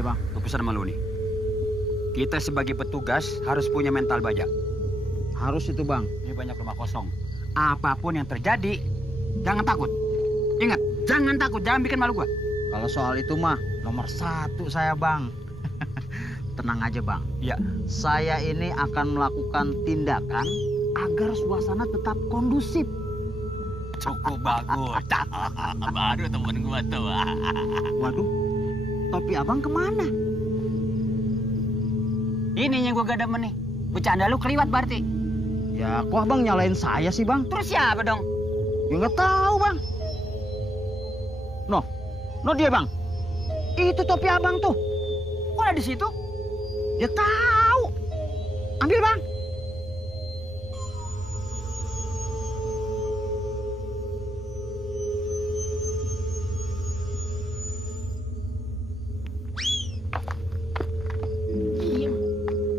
Iya bang. Gue pesan sama lu nih. Kita sebagai petugas harus punya mental baja. Harus itu bang. Ini banyak rumah kosong. Apapun yang terjadi, jangan takut. Ingat, jangan takut, jangan bikin malu gua. Kalau soal itu mah nomor 1 saya bang. Tenang aja bang. Iya. Saya ini akan melakukan tindakan agar suasana tetap kondusif. Cukup bagus. Baru temen gua tuh. Waduh, topi abang kemana? Ini yang gua gak demen nih. Bercanda lu keliwat berarti. Ya kok abang nyalain saya sih bang? Terus siapa dong? Ya nggak tahu bang. No dia bang. Itu topi abang tuh. Kok ada di situ? Ya tahu. Ambil bang.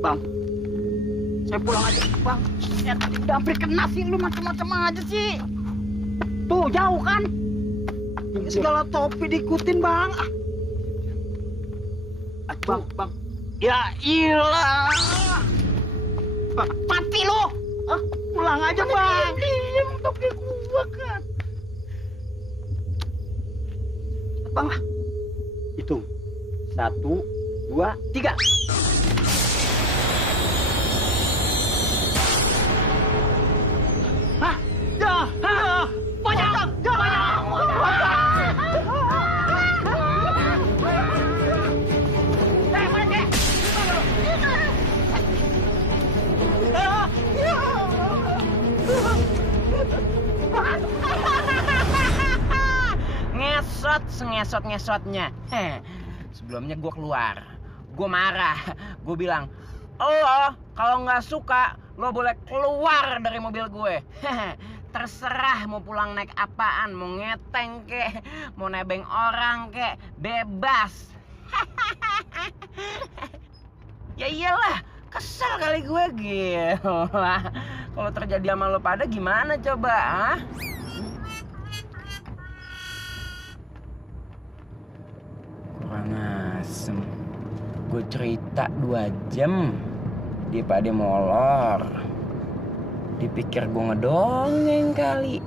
Bang, saya pulang aja, bang. Ya, udah hampir kena sih, lu macam-macam aja sih. Tuh, jauh kan? Segala topi diikutin bang. Bang. Ya ilah. Mati lu. Pulang aja bang. Diem, topi gua kan. Bang, hitung. 1, 2, 3. Ngesot-ngesotnya. Sebelumnya gue keluar. Gue marah. Gue bilang, lo kalau nggak suka, lo boleh keluar dari mobil gue. Terserah mau pulang naik apaan, mau ngeteng kek, mau nebeng orang kek, bebas. Ya iyalah, kesel kali gue gila. Kalau terjadi sama lo pada gimana coba, ah? Kurang asem. Gue cerita 2 jam, dia pada molor. Dipikir gue ngedongeng kali.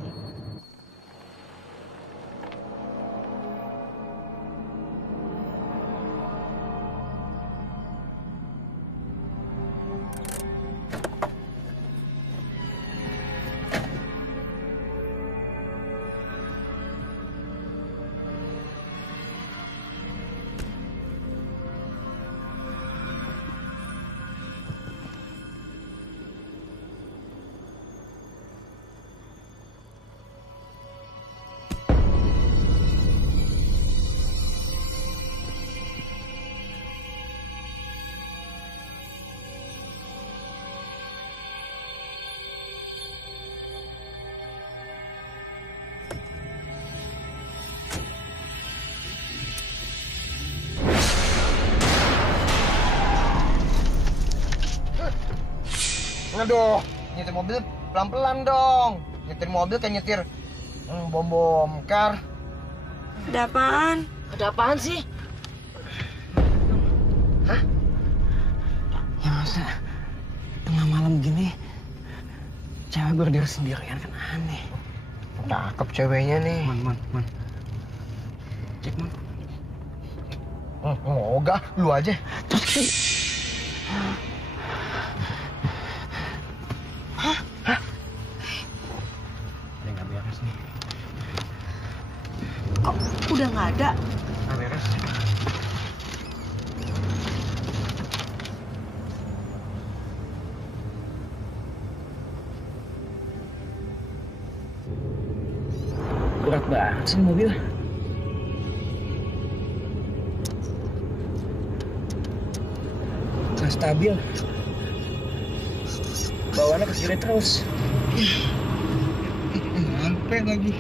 Aduh, nyetir mobil pelan-pelan dong. Nyetir mobil kayak nyetir bom kar. Ada apaan? Ada apaan sih? Hah? Ya masa tengah malam gini cewek berdiri sendirian kan aneh. Cakep ceweknya nih. Man. Cek man. Enggak, lu aja. Hah? Ada nggak beres nih? Kok udah nggak ada? Nggak beres. Berat banget sih mobil. Nggak stabil. Bawaannya ke kiri terus. Sampai lagi.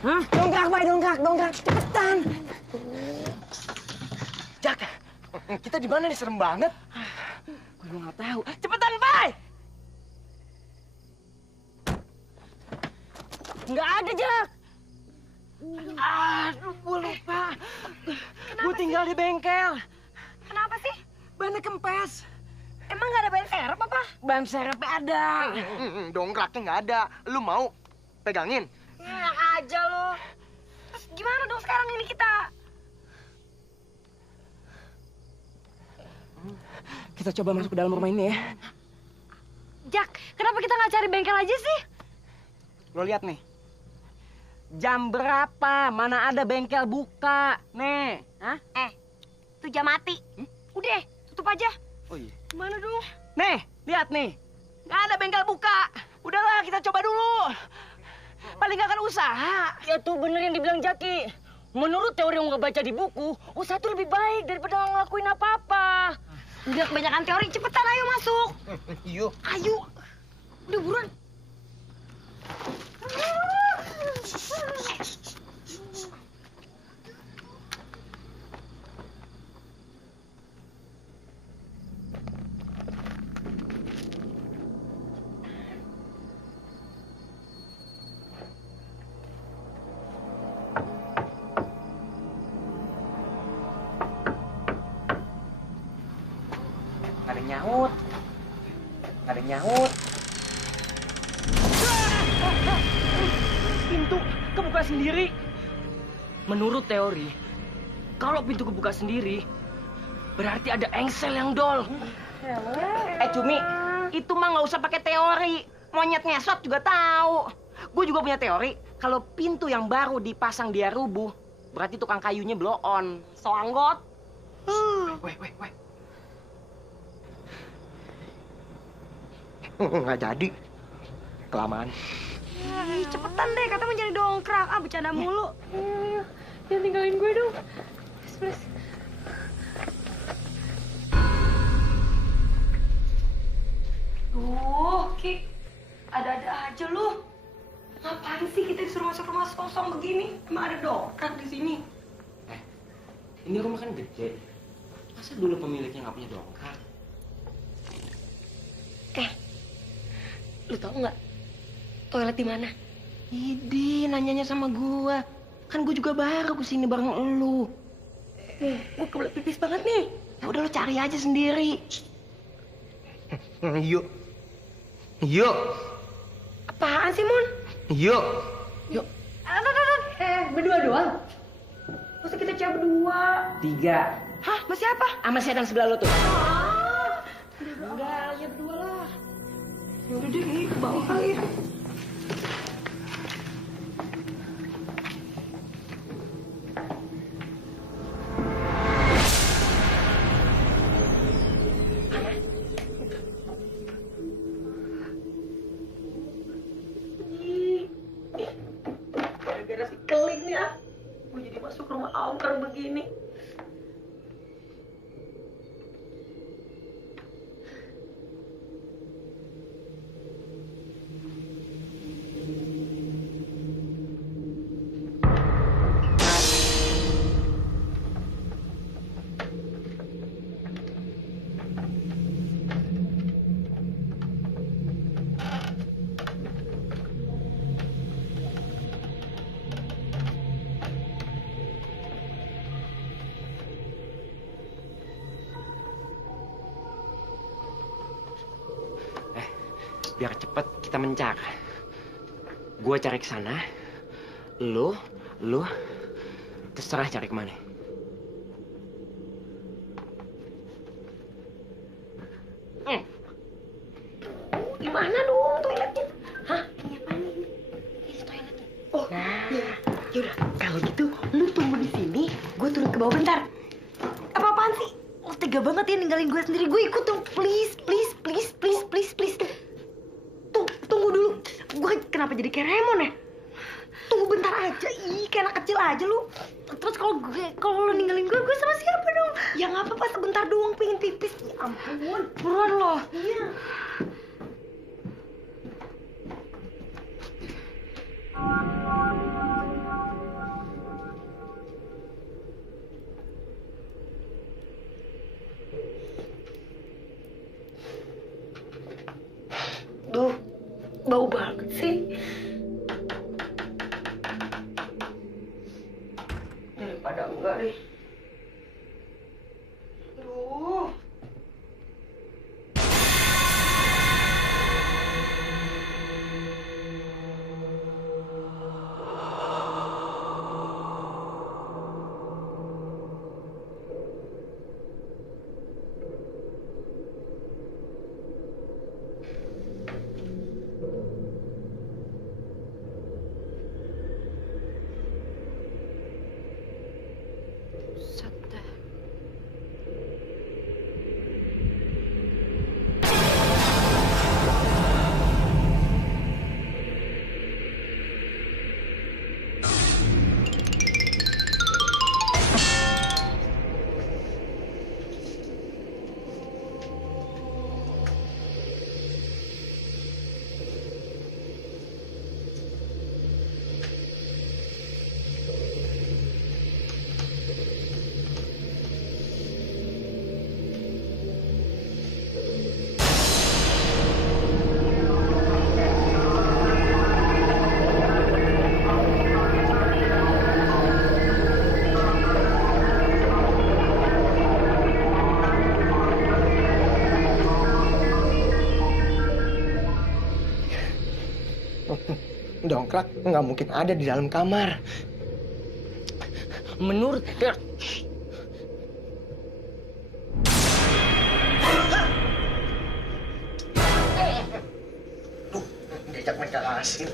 Hah? Dongkrak, Bay, dongkrak. Cepetan. Jak, kita di mana nih? Serem banget. Gue nggak tahu. Cepetan, Bay. Nggak ada, Jak. Aduh, gue lupa. Gue tinggal di bengkel. Kenapa sih? Bannya kempes. Emang nggak ada ban serep apa? Ban serepnya ada. Dongkraknya nggak ada. Lu mau pegangin? Enak aja lo. Terus gimana dong sekarang ini kita? Kita coba masuk ke dalam rumah ini ya. Jak, kenapa kita nggak cari bengkel aja sih? Lo lihat nih. Jam berapa? Mana ada bengkel buka? Nih, hah? Itu jam mati. Udah, tutup aja. Oh iya. Gimana dong? Nih, lihat nih. Nggak ada bengkel buka. Udahlah, kita coba dulu. Paling nggak akan usaha. Ya tuh bener yang dibilang Jaki. Menurut teori yang nggak baca di buku, usaha tuh lebih baik daripada nggak ngelakuin apa-apa. Udah kebanyakan teori, cepetan ayo masuk. Yuk. Ayo. Udah buruan. Ada nyaut. Ada nyaut. Pintu kebuka sendiri. Menurut teori, kalau pintu kebuka sendiri, berarti ada engsel yang dol. Cumi, itu mah nggak usah pakai teori. Monyet ngesot juga tahu. Gue juga punya teori. Kalau pintu yang baru dipasang dia rubuh, berarti tukang kayunya blow on. So anggot. Weh. Nggak jadi. Kelamaan. Ih, cepetan deh, kata mau jadi dongkrak. Ah, bercanda mulu. Jangan tinggalin gue dong. Please. Ki. Ada-ada aja lu. Ngapain sih kita disuruh masuk rumah kosong begini? Emang ada dongkrak di sini? Ini rumah kan gede. Masa dulu pemiliknya nggak punya dongkrak? Lu tau nggak toilet di mana? Idi, nanyanya sama gua. Kan gua juga baru kesini bareng elu. Gue kebelet pipis banget nih. Ya udah lu cari aja sendiri. Yuk. Apaan sih, Mon? Yuk. Berdua doang? Masa kita cewek berdua? 3. Hah, masih apa? Sama setan sebelah lu tuh. Enggak, ya berdua lah. Ya udah deh, ke bawah kali ya. Gara-gara si keling nih ah. Gue jadi masuk rumah angker begini. Biar cepet kita mencar. Gua cari ke sana. Lu terserah cari kemana. Gimana dong toiletnya? Hah? Ini apaan ini? Ini toiletnya. Oh, iya. Yaudah, kalau gitu lu tunggu di sini, gue turun ke bawah bentar. Apa-apaan sih? Lu tega banget ya ninggalin gue sendiri. Gue ikut dong, please. Tunggu dulu. Gue kenapa jadi kayak Raymond ya? Tunggu bentar aja. Ih, kayak anak kecil aja lu. Terus kalau lu ninggalin gue sama siapa dong? Ya nggak apa-apa, sebentar doang pengen pipis. Ya ampun. Buruan loh. Iya. Bau banget sih. Daripada enggak deh. Aduh. Dongkrak nggak mungkin ada di dalam kamar. Menurut Diajak mereka asing.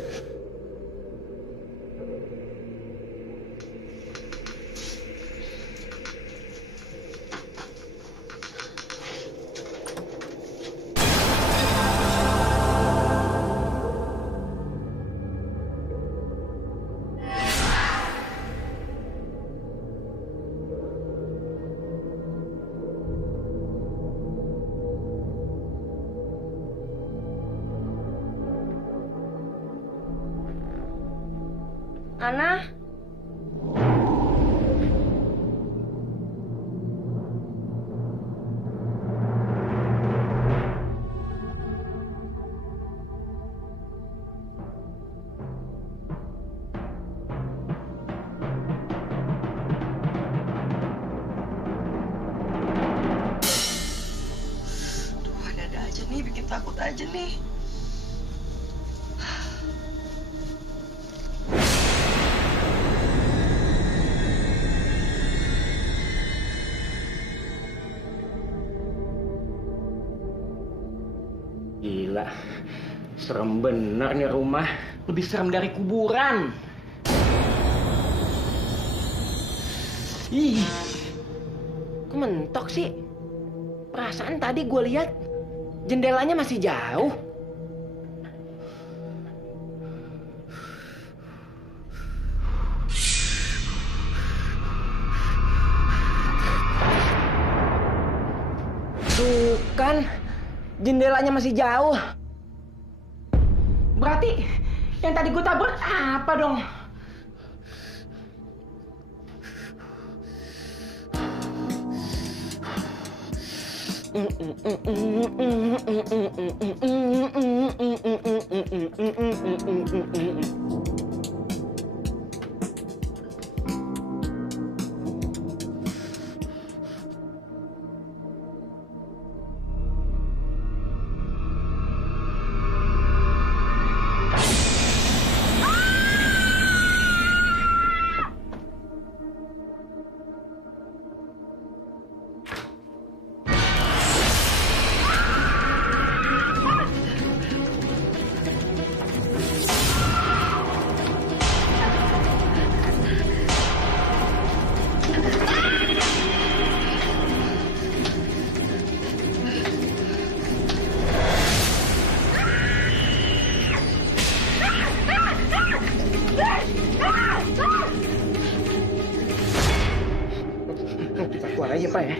Ana? Tuh, ada aja nih, bikin takut aja nih. Gila, serem bener nih rumah. Lebih serem dari kuburan. Ih, kok mentok sih? Perasaan tadi gue lihat jendelanya masih jauh. Tuh kan, jendelanya masih jauh. Berarti yang tadi gue tabrak apa dong? Kita keluar aja, Pak ya.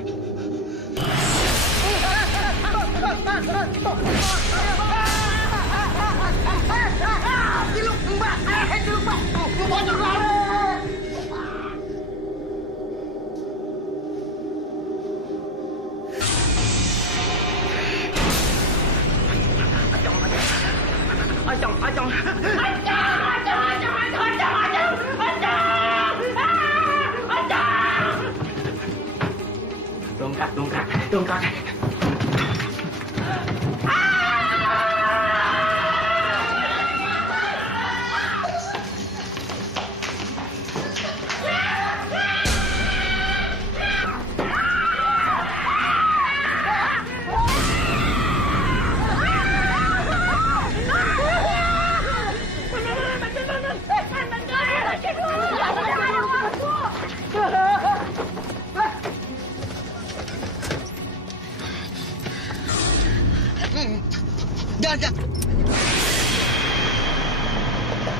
Ajang, dong. Dongkrak.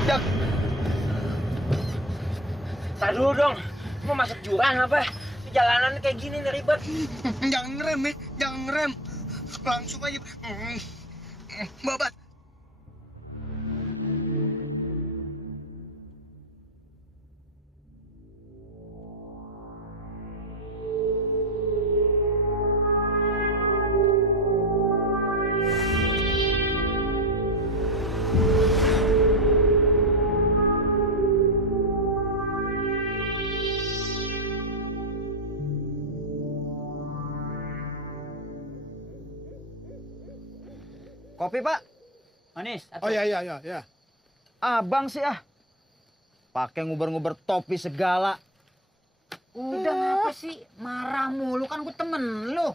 Jak. Tar dulu dong. Mau masuk jurang apa? Jalanan kayak gini nih ribet. Jangan ngerem ya, jangan ngerem. Langsung aja. Babat. Kopi, Pak. Manis. Oh ya. Abang sih pakai nguber-nguber topi segala. Udah ngapa sih? Marah mulu kan gue temen lu.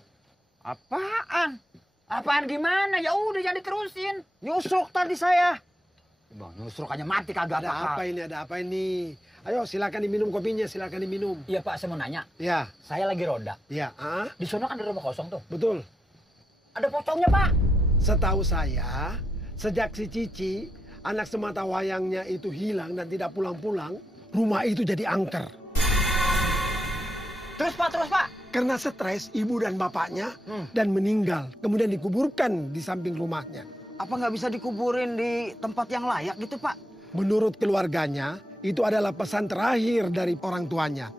Apaan? Apaan gimana? Ya udah jangan diterusin. Nyusruk tadi saya. Bang, nyusruk aja mati kagak Ada apa ini? Ayo silakan diminum kopinya, silakan diminum. Iya Pak, saya mau nanya. Ya, Saya lagi ronda. ya. Di sono kan ada rumah kosong tuh. Betul. Ada pocongnya Pak. Setahu saya, sejak si Cici, anak semata wayangnya itu hilang dan tidak pulang-pulang, rumah itu jadi angker. Terus Pak. Karena stres ibu dan bapaknya dan meninggal, kemudian dikuburkan di samping rumahnya. Apa nggak bisa dikuburin di tempat yang layak gitu, Pak? Menurut keluarganya, itu adalah pesan terakhir dari orang tuanya.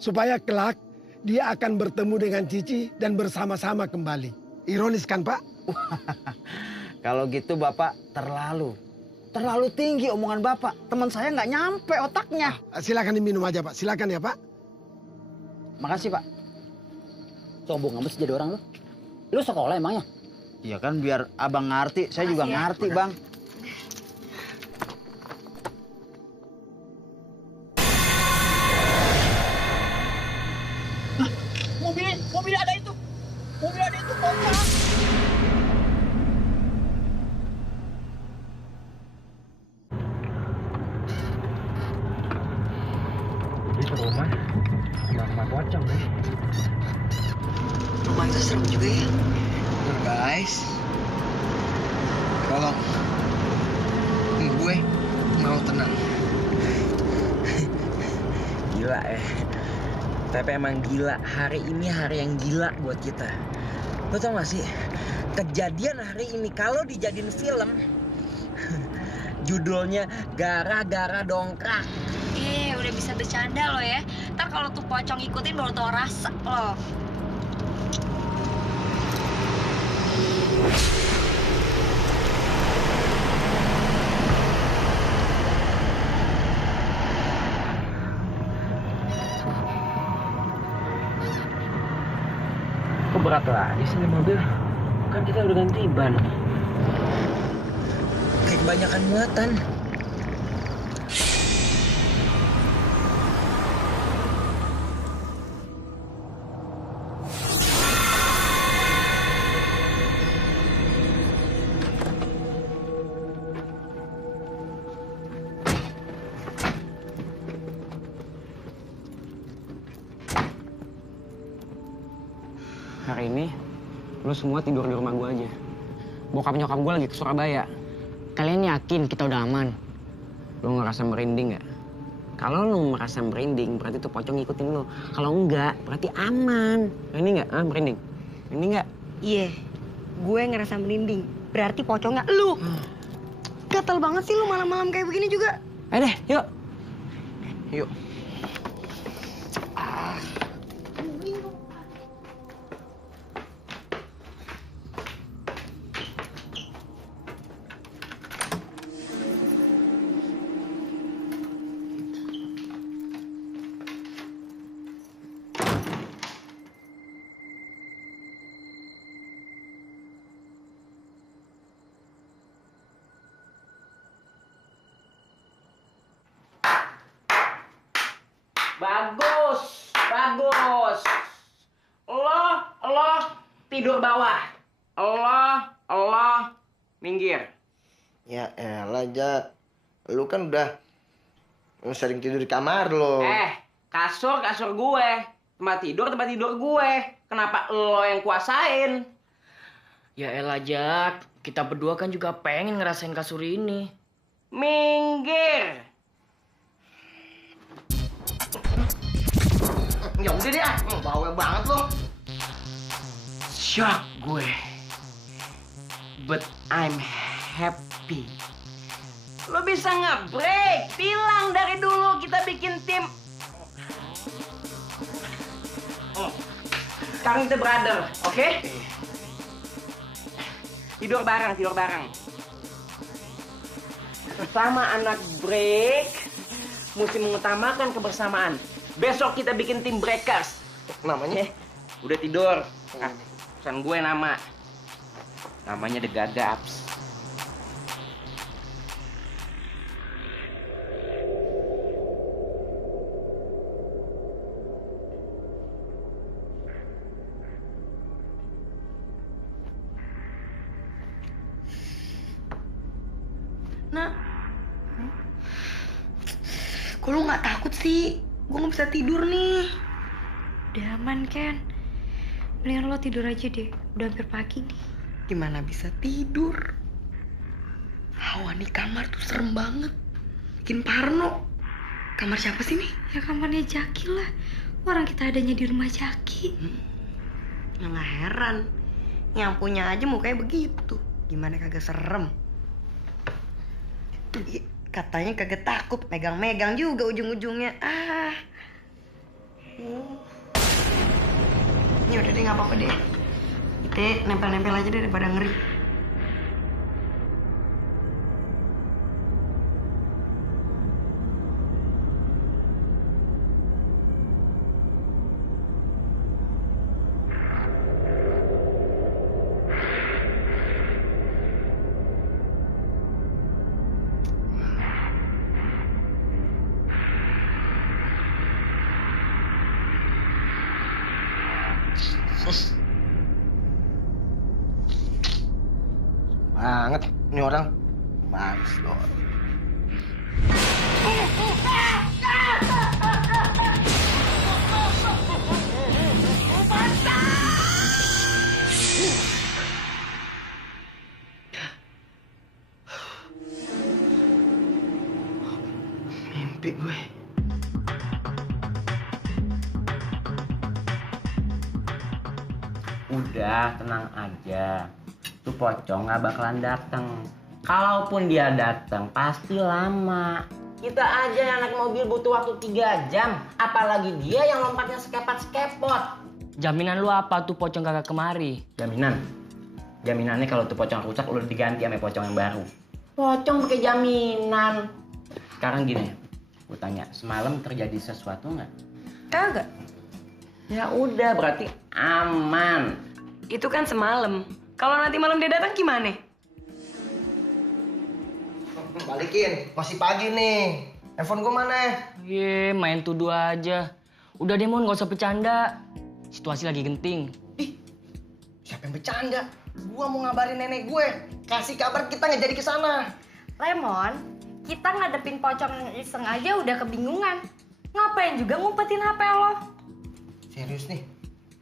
Supaya kelak dia akan bertemu dengan Cici dan bersama-sama kembali. Ironis kan, Pak? Kalau gitu Bapak terlalu tinggi omongan Bapak. Teman saya nggak nyampe otaknya. Silakan diminum aja, Pak. Silakan ya, Pak. Makasih, Pak. Sombong amat sih jadi orang lu. Lu sekolah emangnya? Iya kan biar abang ngerti, saya juga ngerti, Bang. Mobil ada itu. Mobil ada itu pocong. Itu rumah pocong deh. Rumah itu serem juga ya. Guys, tolong. Gue mau tenang. Gila ya. Tapi emang gila, hari ini hari yang gila buat kita. Lo tau gak sih, kejadian hari ini kalau dijadiin film, judulnya Gara-gara Dongkrak. Udah bisa bercanda lo ya. Ntar kalau tuh pocong ikutin baru tau rasa lo. Kok berat lagi sih mobil? Kan kita udah ganti ban. Kayak kebanyakan muatan. Hari ini, lo semua tidur di rumah gue aja. Bokap nyokap gue lagi ke Surabaya. Kalian yakin kita udah aman? Lo ngerasa merinding nggak? Kalau lo merasa merinding, berarti tuh pocong ngikutin lo. Kalau enggak, berarti aman. Merinding nggak? Merinding? Merinding nggak? Iya, gue ngerasa merinding. Berarti pocongnya lu. Gatel banget sih lu malam-malam kayak begini juga. Ayo deh, yuk. Yuk. Bagus. Lo tidur bawah. Lo minggir. Ya elah, Jak. Lu kan udah sering tidur di kamar lo. Kasur gue. Tempat tidur gue. Kenapa lo yang kuasain? Ya elah, Jak. Kita berdua kan juga pengen ngerasain kasur ini. Minggir. Ya udah deh, bawel banget lo. Shock gue. But I'm happy. Lo bisa nge-break. Bilang dari dulu kita bikin tim. Sekarang kita brother, oke? Tidur bareng. Sesama anak break, mesti mengutamakan kebersamaan. Besok kita bikin tim breakers. Namanya? Udah tidur. Pesan gue namanya The Gagaps. Nak, kok lu nggak takut sih? Gue nggak bisa tidur nih. Udah aman, Ken. Mendingan lo tidur aja deh. Udah hampir pagi nih. Gimana bisa tidur? Hawa di kamar tuh serem banget. Bikin parno. Kamar siapa sih nih? Ya kamarnya Jaki lah. Orang kita adanya di rumah Jaki. Nggak heran. Yang punya aja mukanya begitu. Gimana kagak serem? Katanya kagak takut. Megang-megang juga ujung-ujungnya. Ini udah deh, nggak apa-apa deh. Kita nempel-nempel aja deh daripada ngeri. Banget ini orang. Bagus loh. Mimpi gue. Udah, tenang aja. Tuh pocong gak bakalan dateng. Kalaupun dia dateng, pasti lama. Kita aja yang naik mobil butuh waktu 3 jam. Apalagi dia yang lompatnya sekepot-sekepot. Jaminan lu apa tuh pocong kagak kemari? Jaminannya kalau tuh pocong rusak, udah diganti sama pocong yang baru. Pocong pakai jaminan. Sekarang gini, gue tanya, semalam terjadi sesuatu nggak? Kagak. Ya udah, berarti aman. Itu kan semalam. Kalau nanti malam dia datang gimana? Balikin, masih pagi nih. Handphone gue mana? Ye, main tuduh aja. Udah deh, Mon, gak usah bercanda. Situasi lagi genting. Ih, siapa yang bercanda? Gua mau ngabarin nenek gue. Kasih kabar kita nggak jadi kesana. Lemon, kita ngadepin pocong yang iseng aja udah kebingungan. Ngapain juga ngumpetin HP lo? Serius nih?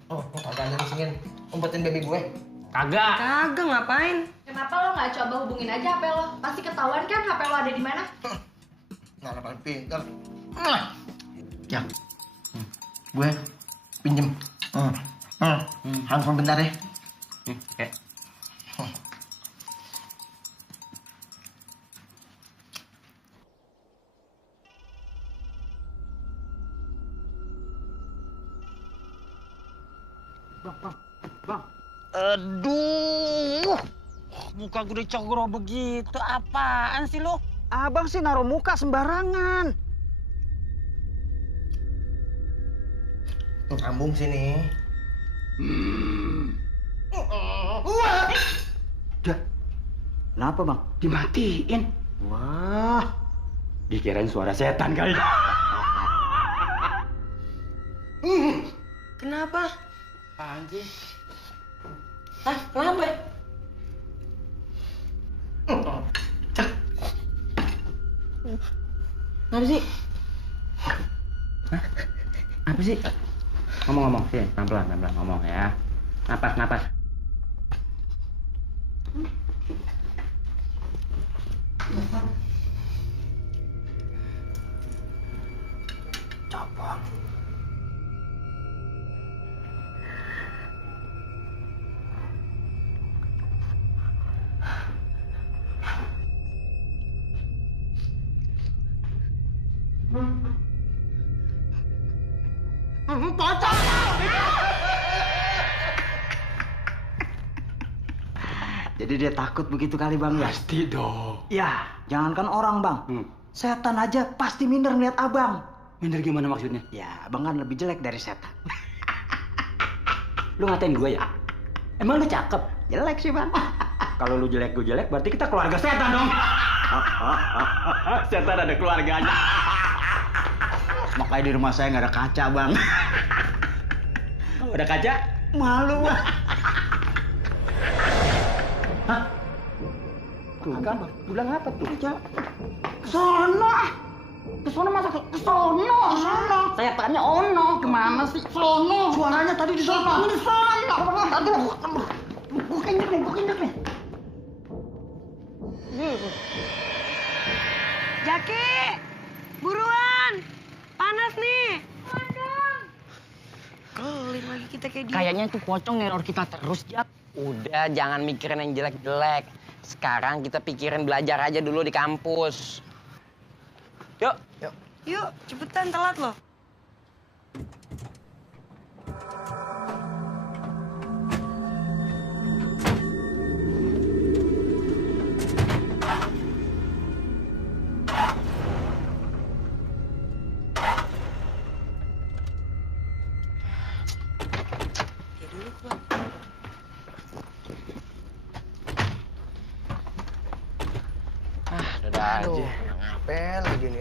Oh, kagak ada disingin. Umpetin baby gue. Kagak. Kagak, ngapain? Kenapa lo nggak coba hubungin aja HP lo? Pasti ketahuan kan HP lo ada di mana? Nah, paling pintar. Ya, gue pinjem. Handphone bentar ya. Oke. Bang. Aduh, Muka gue udah cogro begitu. Apaan sih lo? abang sih naruh muka sembarangan. Sambung sini. Dah. Kenapa bang? Dimatiin. Wah. Dikirain suara setan kali. Kenapa? Apaan sih? Hah? Kenapa? Apa sih? Apa sih? Ngomong-ngomong, sih, pelan-pelan ngomong ya. Napas. Coba. Jadi dia takut begitu kali bang ya? Pasti dong. Ya, jangankan orang bang. Setan aja pasti minder ngeliat abang. Minder gimana maksudnya? Ya, abang kan lebih jelek dari setan. Lu ngatain gue ya? Emang lu cakep? Jelek sih bang. Kalau lu jelek, gue jelek, berarti kita keluarga setan dong. Setan ada keluarganya. Makanya di rumah saya nggak ada kaca bang. Kalau ada kaca, Malu bang. tuh kan, bilang apa tuh? Sono. Kesono masa kesono. Saya tanya ono kemana sih? Sono. Suaranya tadi di sono. Di sono. Aduh. Gue kenyek nih. Jaki! Buruan! Panas nih! Keling lagi kita kayak dia. Kayaknya itu pocong neror kita terus, Jak. Udah, jangan mikirin yang jelek-jelek. Sekarang kita pikirin belajar aja dulu di kampus. Yuk. Yuk, cepetan telat loh. Dadah aja. Ngapain lagi nih?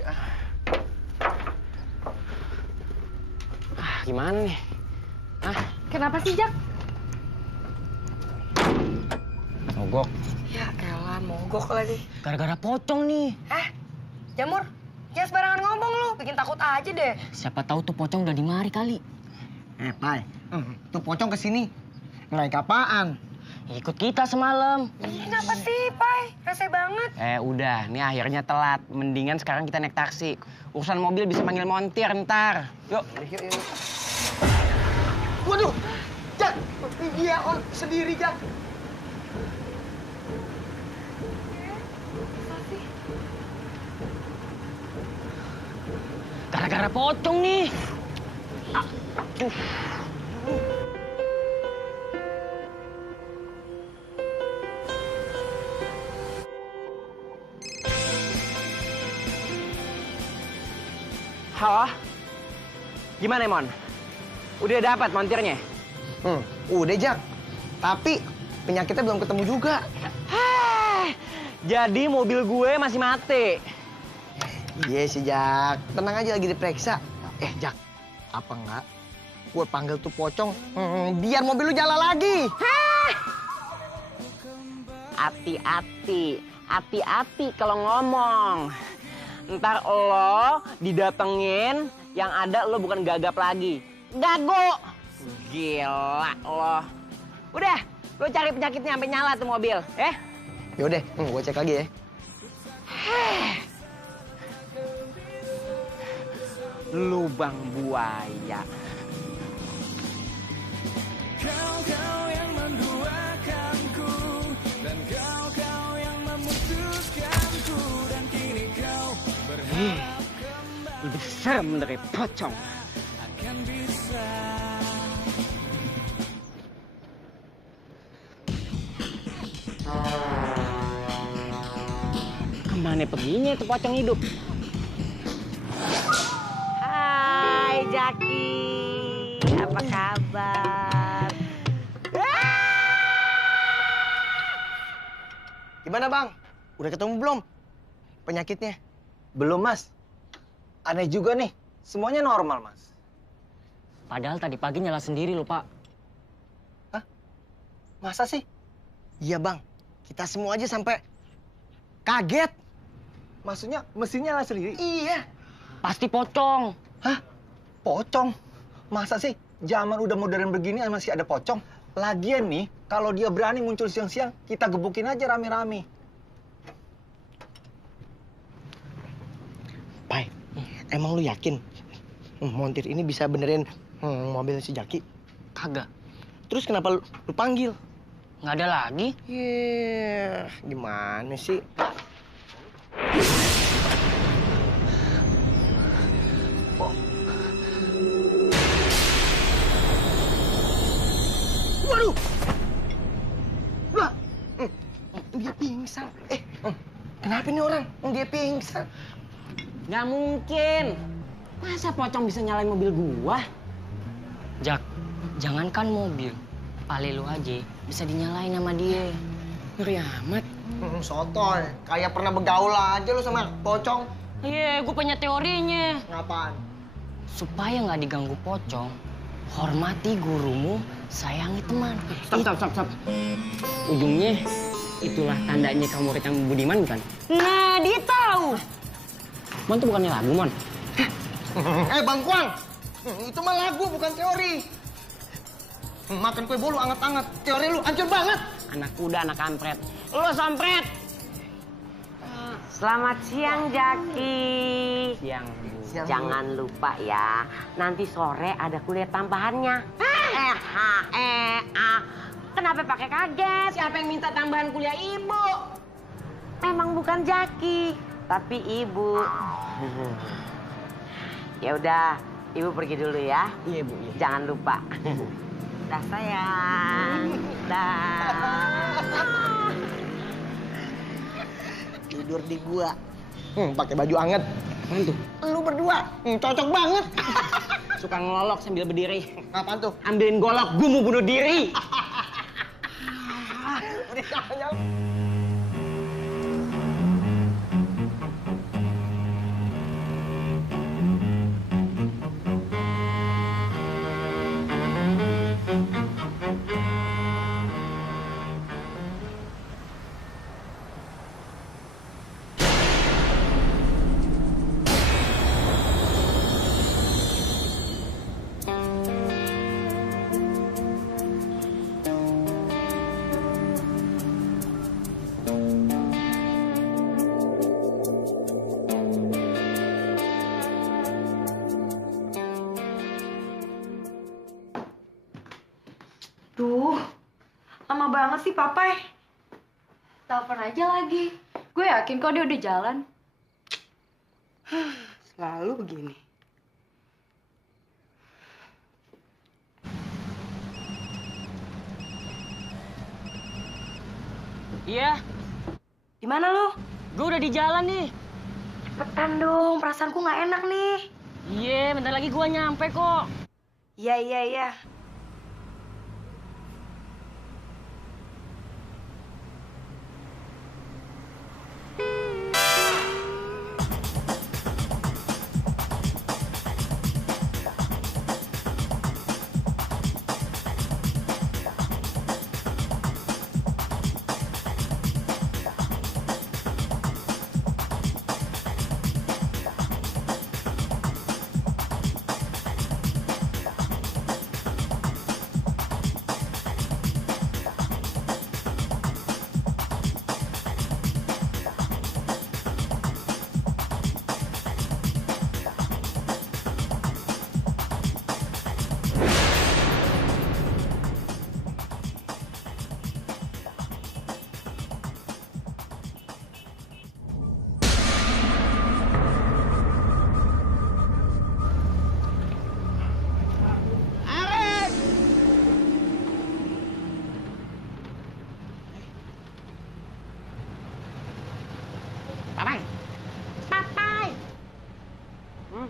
Gimana nih? Kenapa sih, Jak? Mogok. Ya elah, mogok lagi. Gara-gara pocong nih. Jamur, jangan sembarangan ngomong lu. Bikin takut aja deh. Siapa tahu tuh pocong udah dimari kali. Pai. Tuh pocong kesini. Naik apaan? Ikut kita semalam. Ih, kenapa sih, Pai? Rese banget. Udah, nih akhirnya telat. Mendingan sekarang kita naik taksi. Urusan mobil bisa panggil montir ntar. Yuk. Yuk. Waduh, Jak, dia on sendiri Jak. Gara-gara pocong nih. Halo? Gimana, Mon? Udah dapat montirnya? Udah Jak. Tapi penyakitnya belum ketemu juga. Jadi mobil gue masih mati. Iya sih Jak. Tenang aja lagi diperiksa. Jak, apa enggak? Gue panggil tuh pocong, biar mobil lu jalan lagi. Hati-hati kalau ngomong. Ntar lo didatengin, yang ada lo bukan gagap lagi. Gago! Gila lo. Udah, lo cari penyakitnya sampai nyala tuh mobil, ya? Yaudah, gue cek lagi ya. Lubang buaya. Kau yang menduakanku dan kau yang memutuskanku dan kini kau Lebih serem dari pocong. akan bisa. Kemana perginya itu pocong hidup? Hai, Jaki. Apa kabar? Gimana Bang? Udah ketemu belum penyakitnya? Belum, Mas. Aneh juga nih. Semuanya normal, Mas. Padahal tadi pagi nyala sendiri loh, Pak. Masa sih? Iya bang, kita semua aja sampai kaget. Maksudnya mesinnya nyala sendiri? Iya. Pasti pocong. Hah? Pocong? Masa sih zaman udah modern begini masih ada pocong? Lagian nih, kalau dia berani muncul siang-siang, kita gebukin aja rame-rame. Pai, emang lu yakin montir ini bisa benerin mobil si Jaki? Kagak. Terus kenapa lu panggil? Nggak ada lagi. Gimana sih? Waduh! Lah, dia pingsan. Kenapa nih orang? Dia pingsan. Nggak mungkin. Masa pocong bisa nyalain mobil gua? Jak, jangankan mobil. Pale lu aja bisa dinyalain sama dia. Ngeri amat. Sotoy, kayak pernah bergaul aja lu sama pocong. Iya, gue punya teorinya. Ngapaan? Supaya nggak diganggu pocong, hormati gurumu, sayangi teman. Stop. Ujungnya, itulah tandanya kamu murid yang budiman, bukan? Nah, dia tahu. Mon tuh bukannya lagu, Mon. Bang Kuang, itu mah lagu bukan teori. Makan kue bolu anget-anget, teori lu hancur banget. Anak kuda, anak kampret. Lu sampret. Selamat siang, Jaki. Siang, Bu. Jangan lupa ya, nanti sore ada kuliah tambahannya. Kenapa pakai kaget? Siapa yang minta tambahan kuliah Ibu? Memang bukan Jaki, tapi Ibu. Ya udah, Ibu pergi dulu ya. Iya, Bu. Iya. Jangan lupa. Dah sayang. Dah. Tidur di gua. Pakai baju anget. Apaan tuh? Lu berdua, cocok banget. Suka ngelolok sambil berdiri. Apaan tuh? Ambilin golok, gue mau bunuh diri. Duh, lama banget sih Papai. Telepon aja lagi. Gue yakin kok dia udah jalan. Selalu begini. Iya, Di mana lu? gue udah di jalan nih. Cepetan dong, perasaanku nggak enak nih. Iya, bentar lagi gue nyampe kok. Iya. Papai. Papai.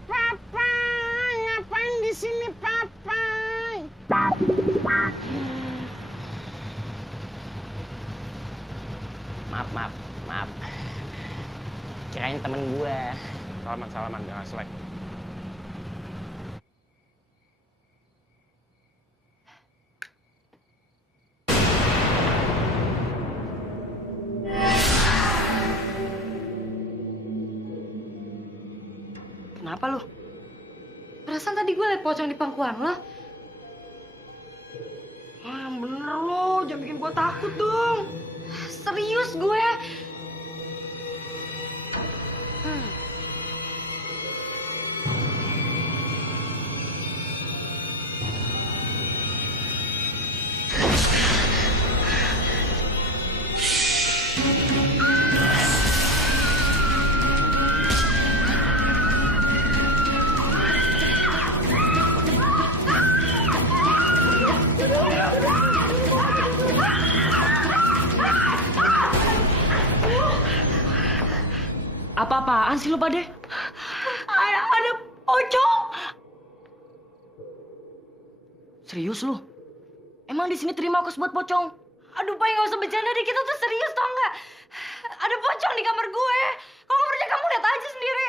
Papai, ngapain di sini, Papai? Maaf. Kirain temen gue. Salaman, jangan selek. Kenapa lu? Perasaan tadi gue liat pocong di pangkuan lo. Ah, bener lo, jangan bikin gue takut dong. Serius gue. Apa-apaan sih lu pada? Ada pocong. Serius lu? Emang di sini terima kos buat pocong? Aduh, Pak, nggak usah bercanda deh. Kita tuh serius, tau nggak? Ada pocong di kamar gue. Kalau nggak percaya, kamu lihat aja sendiri.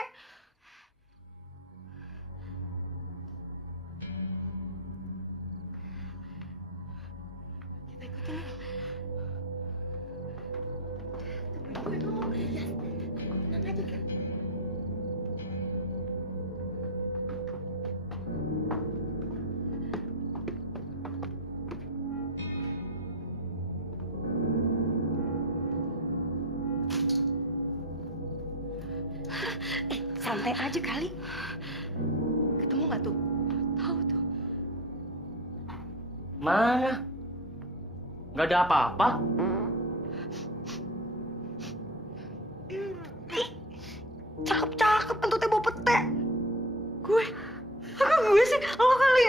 Kita ikutin yuk. Tungguin gue dulu. Ya, tenang aja kan. Santai aja kali. Ketemu nggak tuh? Tahu tuh. Mana? Nggak ada apa-apa. Cakep-cakep, kentutnya bau pete. Gue sih, lo kali.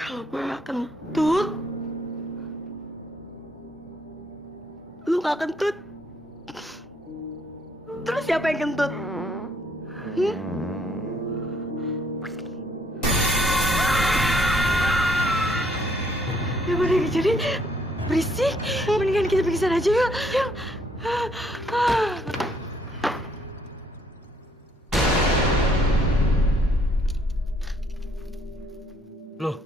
Kalau gue nggak kentut, lu nggak kentut. Terus siapa yang kentut? Daripada jadi berisik, mendingan kita pergi sana aja yuk. Yuk. Loh,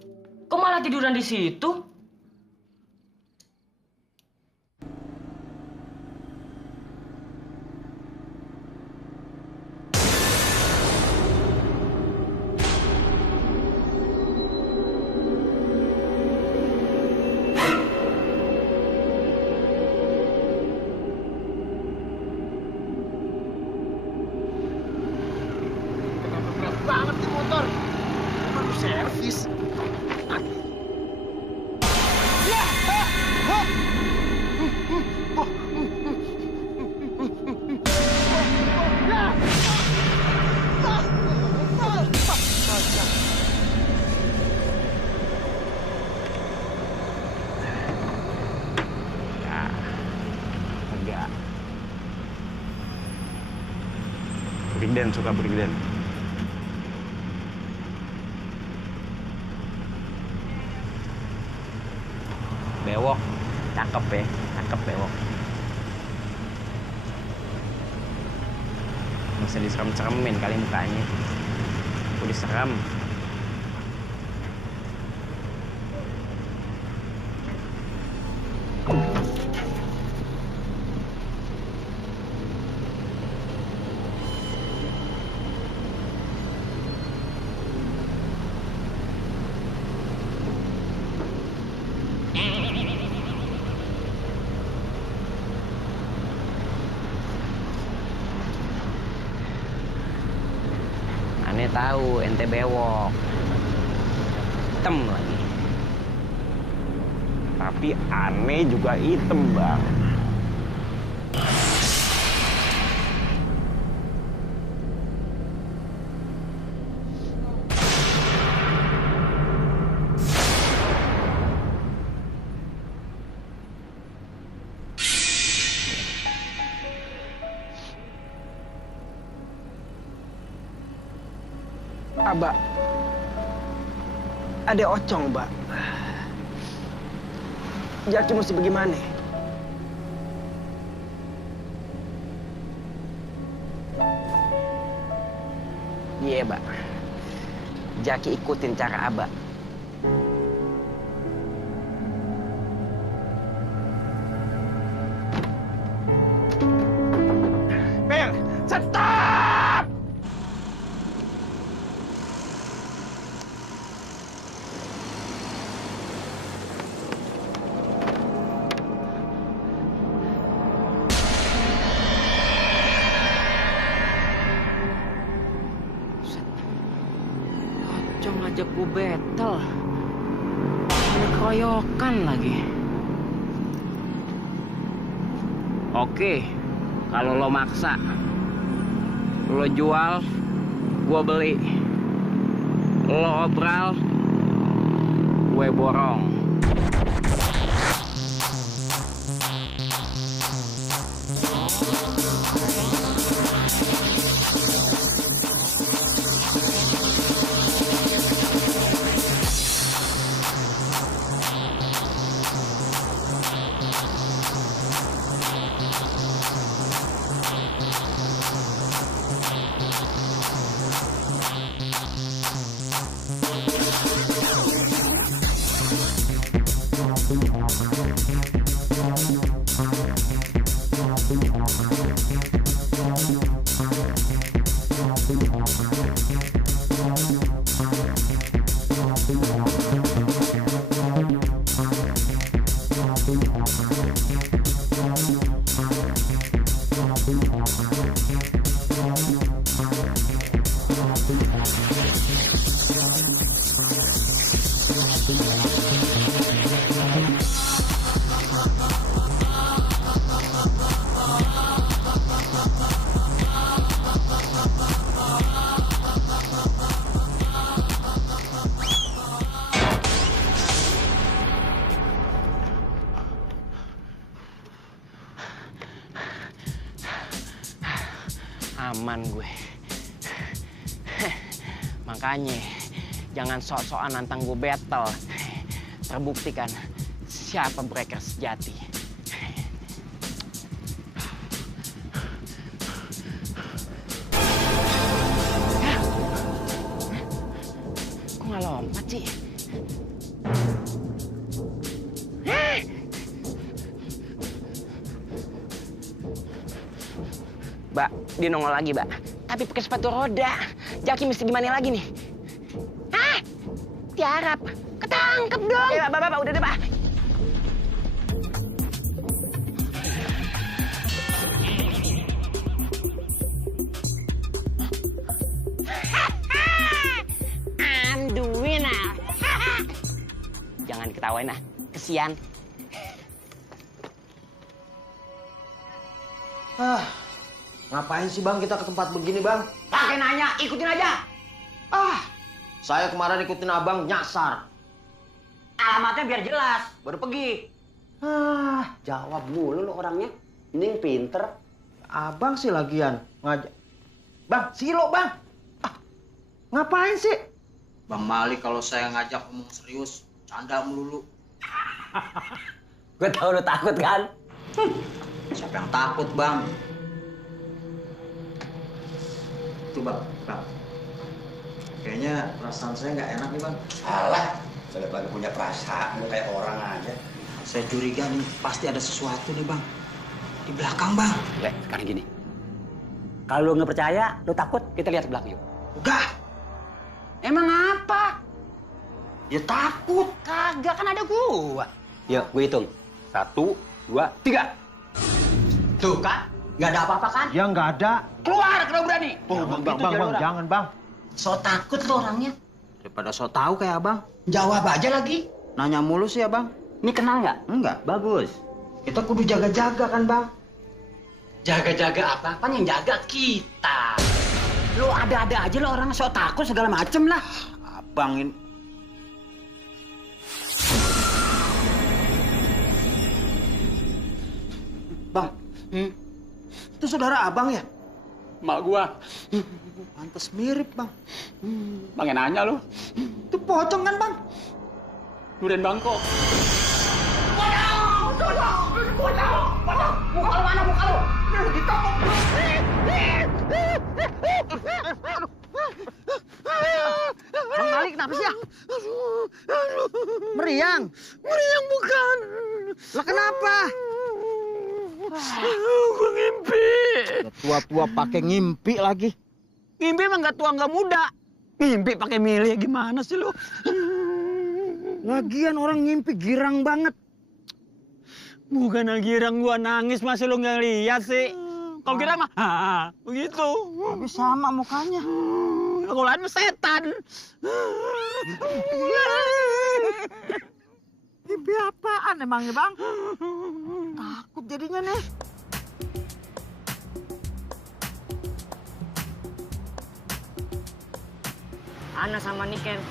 kok malah tiduran di situ? Banget nih motor. Baru servis. Enggak. Brigden suka Brigden. Bewok, cakep ya, cakep bewok. Nggak usah diserem-seremin kali mukanya. Udah serem. Aneh tahu ente bewok, hitam lagi. Tapi aneh juga hitam, Bang. Abah, ada ocong, Mbak. Jaki mesti bagaimana? Iya, Mbak. Jaki ikutin cara Abah. Mel, stop! ngajak gue battle. Ada keroyokan lagi. Oke, kalau lo maksa, lo jual, gue beli. Lo obral, gue borong. Aman gue. Makanya jangan sok-sokan nantang gue battle. Terbukti kan siapa breaker sejati. Kok nggak lompat sih? Mbak, dia nongol lagi, Mbak. Tapi pakai sepatu roda. Jaki mesti gimana lagi nih? Hah? Tiarap. Ketangkep dong. Ya, Mbak, udah deh, Mbak. I'm the winner. Jangan ketawain ah. Kesian. Ngapain sih bang kita ke tempat begini bang? Pakai nanya, ikutin aja. Saya kemarin ikutin abang nyasar. Alamatnya biar jelas, baru pergi. Jawab mulu lo orangnya. Ini pinter. Abang sih lagian ngajak. Bang, silo bang. Ngapain sih? Bang Malik kalau saya ngajak ngomong serius, canda melulu. Gue tau lo takut kan? Siapa yang takut bang? Tuh bang. Kayaknya perasaan saya nggak enak nih bang. Alah, saya lagi punya perasaan, lu kayak orang aja. Saya curiga nih, pasti ada sesuatu nih bang. Di belakang bang. Sekarang gini. Kalau lu nggak percaya, lu takut, kita lihat ke belakang yuk. Enggak. Emang apa? Ya takut. Kagak, kan ada gua. Yuk, gue hitung. 1, 2, 3. Tuh kan, nggak ada apa-apa kan? Ya nggak ada. Keluar kalau berani. Bang, jangan bang. So takut lo orangnya. Daripada so tahu kayak abang. Jawab aja lagi. Nanya mulu sih ya bang. Ini kenal nggak? Enggak. Bagus. Kita kudu jaga-jaga kan bang. Jaga-jaga apa? Kan yang jaga kita. Lo ada-ada aja lo orang so takut segala macem lah. Abang ini. Bang, itu saudara abang ya? Mak gua. Pantes mirip bang. Bang yang nanya lu. Itu pocong kan bang? Durian Bangkok. Muka lo mana muka lo? Ditokok. Bang Malik kenapa sih ya? Meriang? Meriang bukan. Lah kenapa? Gue ngimpi. Tua-tua pakai ngimpi lagi. Ngimpi emang nggak tua nggak muda. Ngimpi pakai milih gimana sih lu? Lagian orang ngimpi girang banget. Bukan girang gua nangis masih lu nggak lihat sih. Kalau kira mah, begitu. Tapi sama mukanya. Kalau lain mah setan. Mimpi apaan emangnya, Bang? Takut jadinya nih. Ana sama Niken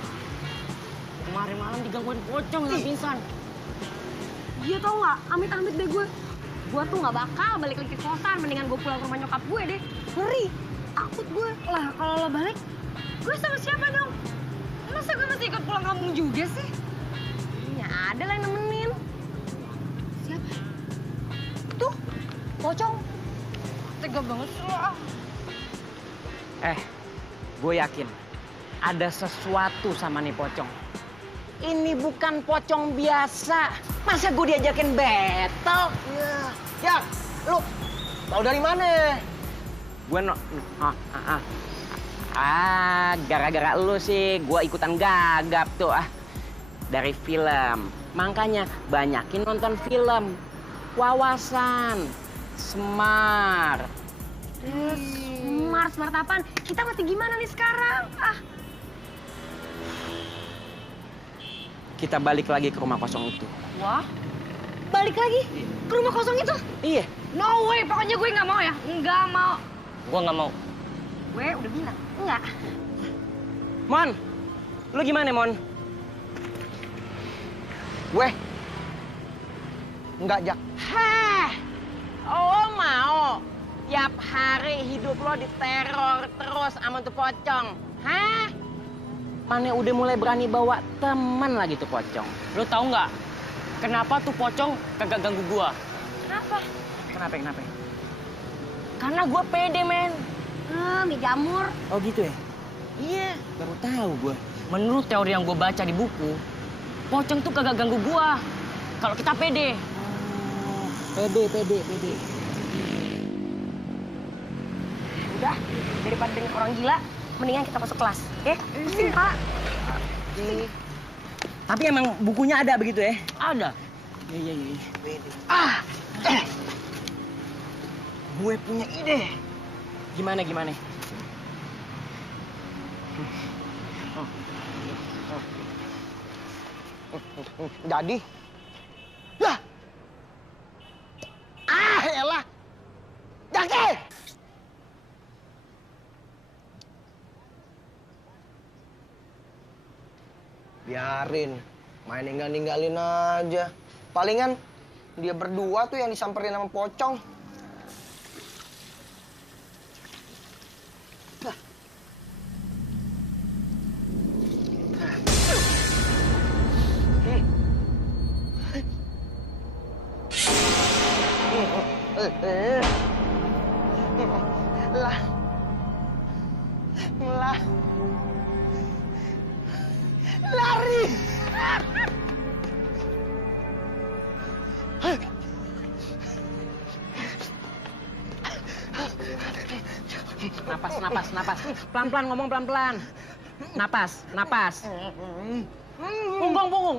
kemarin malam digangguin pocong nggak pingsan. Iya tau nggak, amit-amit deh gue. Gue tuh nggak bakal balik lagi ke kosan, mendingan gue pulang ke rumah nyokap gue deh. Ngeri, takut gue. Lah kalau lo balik, gue sama siapa dong? Masa gue mesti ikut pulang kampung juga sih? Ya ada lah yang nemenin. Siapa? Tuh, pocong. Tega banget sih lo. Gue yakin ada sesuatu sama nih pocong. Ini bukan pocong biasa. Masa gue diajakin battle? Ya, lu tahu dari mana? Gue gara-gara lu sih gue ikutan gagap tuh dari film. Makanya banyakin nonton film. Wawasan, smart. Smart apaan? Kita mesti gimana nih sekarang? Kita balik lagi ke rumah kosong itu. Wah, balik lagi ke rumah kosong itu? Iya. No way, pokoknya gue nggak mau ya. Nggak mau. Gue nggak mau. Gue udah bilang, enggak. Mon, lu gimana Mon? Gue enggak, Jak. Hah, lo mau tiap hari hidup lo diteror terus sama tuh pocong? Hah? Mana udah mulai berani bawa teman lagi tuh pocong. Lo tahu nggak kenapa tuh pocong kagak ganggu gua? Kenapa? Kenapa? Karena gua pede, men. Mie jamur. Oh gitu ya? Iya. Baru tahu gua. Menurut teori yang gua baca di buku, pocong tuh kagak ganggu gua. Kalau kita pede. Pede. Udah, daripada dengan orang gila, mendingan kita masuk kelas, ya? Sini, Pak. Tapi emang bukunya ada begitu ya? Ada. Iya. Gue punya ide. Gimana? Jadi, lah, elah, Jaki! Biarin, main ninggalin aja. Palingan dia berdua tuh yang disamperin sama pocong. Lari. Napas. Pelan-pelan ngomong pelan-pelan. Napas. Punggung.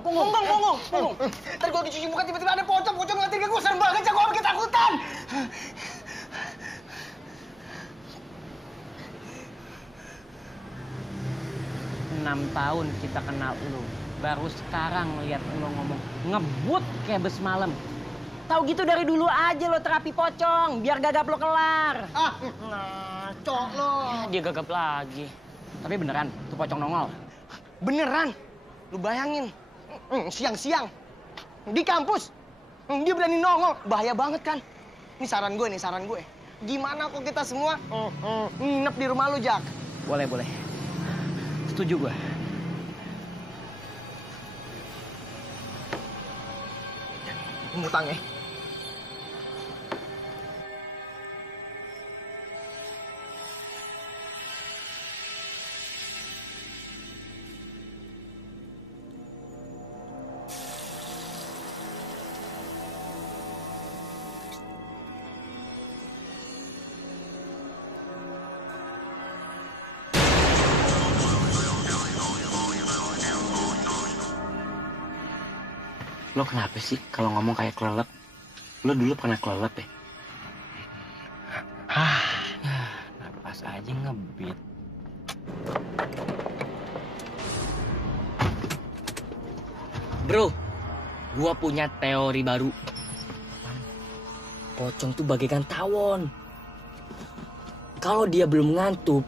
Ntar gue dicuci muka tiba-tiba ada pocong ngeliatin ke gue, serem banget, gue sampai ketakutan. 6 tahun kita kenal lu. Baru sekarang lihat lu ngomong ngebut kayak bes malam. Tahu gitu dari dulu aja lo terapi pocong, biar gagap lo kelar. Ngaco lo. Dia gagap lagi. Tapi beneran, tuh pocong nongol. Beneran. Lu bayangin, siang-siang di kampus, dia berani nongol. Bahaya banget kan? Ini saran gue. Gimana kok kita semua nginep di rumah lu, Jak? Boleh. Setuju gue. Ngutang ya? Lo kenapa sih kalau ngomong kayak kelelep? Lo dulu pernah kelelep ya? aja ngebit. Bro, gua punya teori baru. Pocong tuh bagaikan tawon. Kalau dia belum ngantuk,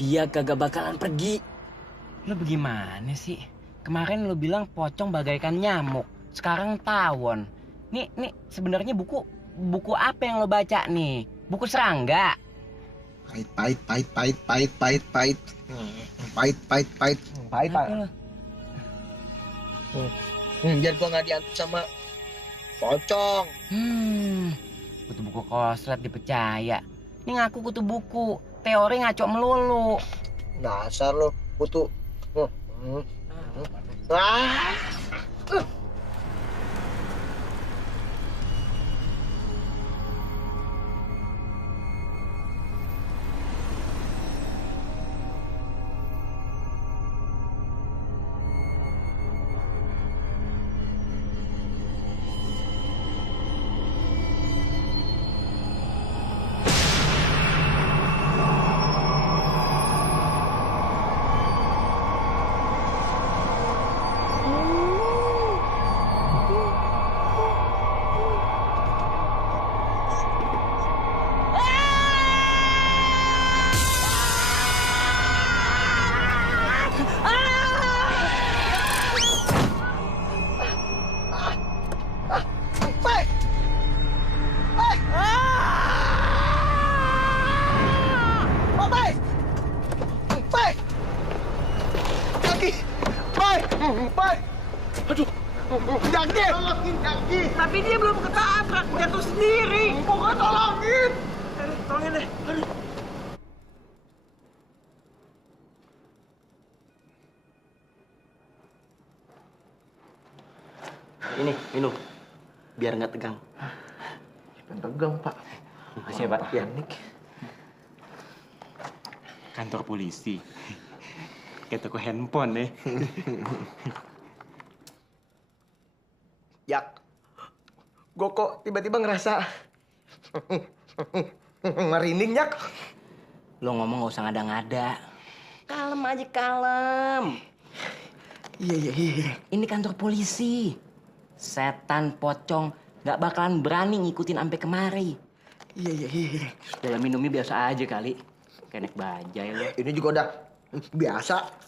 dia kagak bakalan pergi. Lo bagaimana sih? Kemarin lo bilang pocong bagaikan nyamuk, sekarang tawon. Nih sebenarnya buku apa yang lo baca nih? Buku serangga. Pahit. Biar gua nggak diantuk sama pocong. Kutu buku koslet dipercaya. Ini ngaku kutu buku, teori ngaco melulu. Dasar lo, kutu. Tapi dia belum ketabrak, jatuh sendiri. Pokoknya tolongin. Tolongin deh. Aduh. Ini, minum. Biar nggak tegang. Tegang, Pak. Makasih ya, Pak. Ya. Kantor polisi. Kayak toko handphone nih. Jak, gue kok tiba-tiba ngerasa merinding, Jak. Lo ngomong gak usah ngada-ngada. Kalem aja, kalem. Iya. Ini kantor polisi. Setan pocong gak bakalan berani ngikutin sampai kemari. Iya. Dalam minumnya biasa aja kali. Kayak naik bajai lo. Ini juga udah biasa.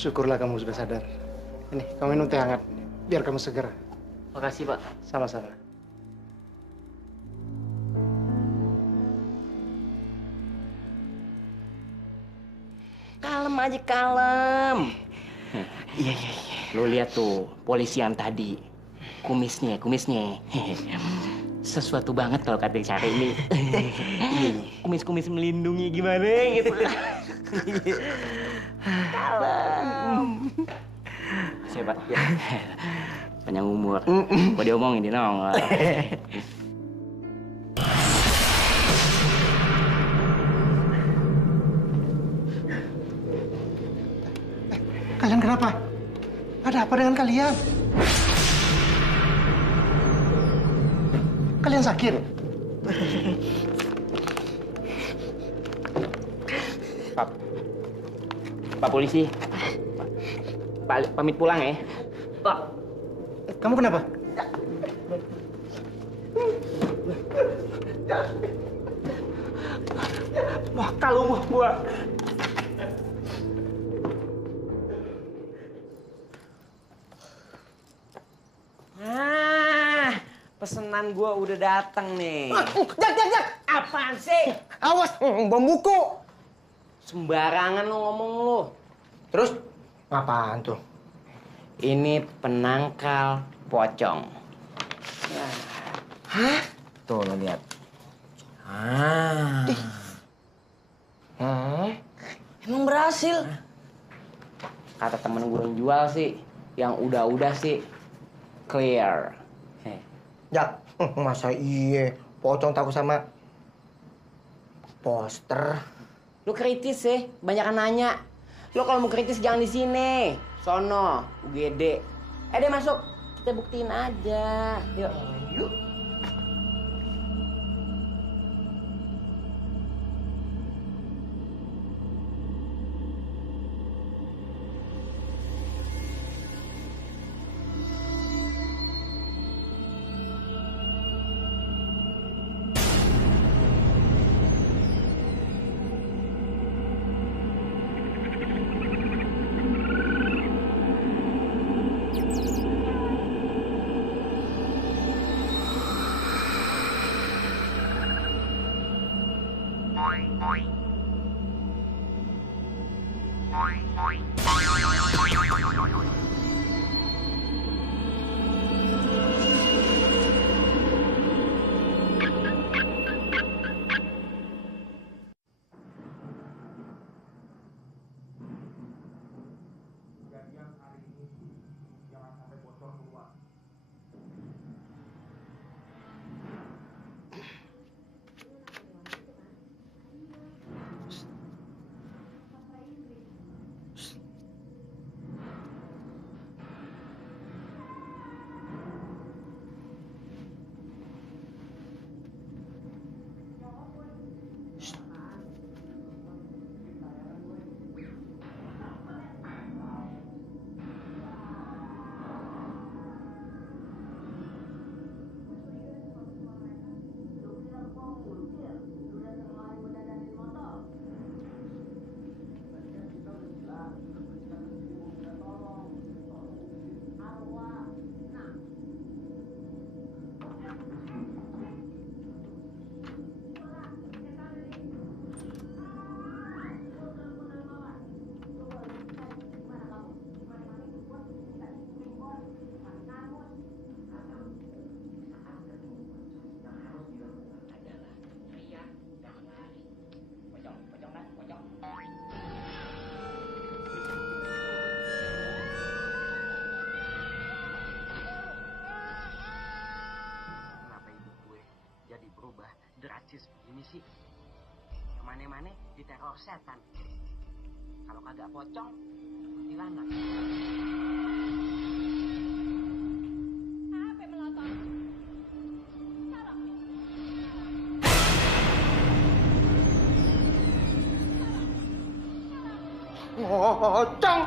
Syukurlah kamu sudah sadar. Ini, kamu minum teh hangat. Biar kamu seger. Makasih, Pak. Sama-sama. Kalem aja, kalem. Iya. Lo lihat tuh, polisi yang tadi. Kumisnya. Sesuatu banget kalau kata cara ini. Kumis-kumis melindungi gimana gitu. Kalem. Siapa? Panjang umur. Kok diomongin dia nongol. Kalian kenapa? Ada apa dengan kalian? Kalian sakit? Pak polisi. Pak, pamit pulang ya. Pak. Kamu kenapa? Wah, kalau gua. Pesanan gua udah datang nih. Jak. Apaan sih? Awas, bom buku. Sembarangan lo ngomong lo. Terus, apaan tuh? Ini penangkal pocong. Hah? Tuh lo lihat. Emang berhasil? Kata temen gue yang jual sih, yang udah sih clear. Jak, Masa iya, pocong takut sama poster. Lu kritis sih, banyak nanya. Lu kalau mau kritis jangan di sini. Sono, UGD. Deh masuk, kita buktiin aja. Yuk. Yuk. Dracis begini sih, kemana-mana diteror setan. Kalau kagak pocong, kuntilanak. Apa melotot? Pocong!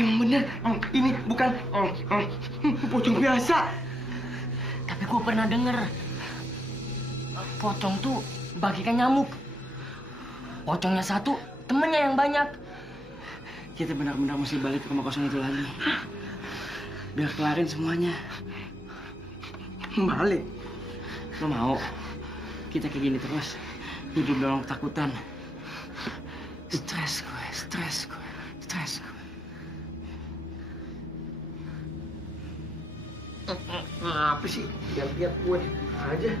Emang bener, ini bukan pocong biasa. Tapi gue pernah denger, pocong tuh bagikan nyamuk. Pocongnya satu, temennya yang banyak. Kita benar-benar mesti balik ke rumah kosong itu lagi. Biar kelarin semuanya. Balik? Lo mau? Kita kayak gini terus, hidup dalam ketakutan. Stres gue. Apa sih? Lihat-lihat gue aja.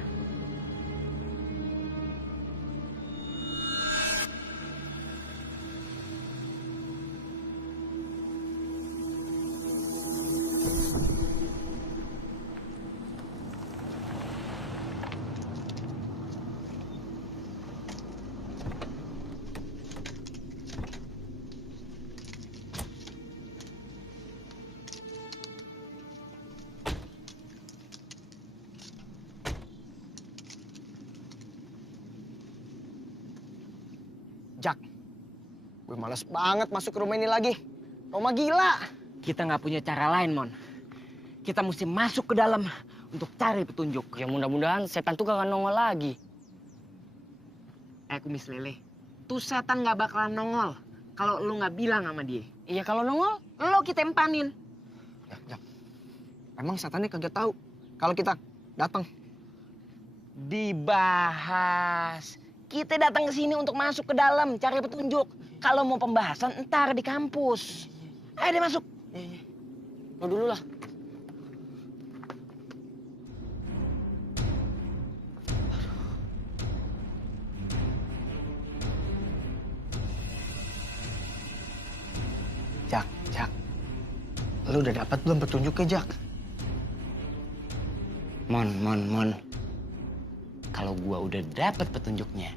Jak, gue males banget masuk ke rumah ini lagi. Rumah gila. Kita nggak punya cara lain, Mon. Kita mesti masuk ke dalam untuk cari petunjuk. Ya mudah-mudahan setan tuh gak nongol lagi. Kumis lele, tuh setan nggak bakalan nongol kalau lu nggak bilang sama dia. Iya kalau nongol, lo kita empanin. Jak, emang setannya kagak tahu kalau kita datang? Dibahas. Kita datang ke sini untuk masuk ke dalam, cari petunjuk. Kalau mau pembahasan, entar di kampus. Ayo deh masuk. Lo dulu lah. Jak. Lu udah dapat belum petunjuknya, Jak? Mon. Kalau gua udah dapat petunjuknya,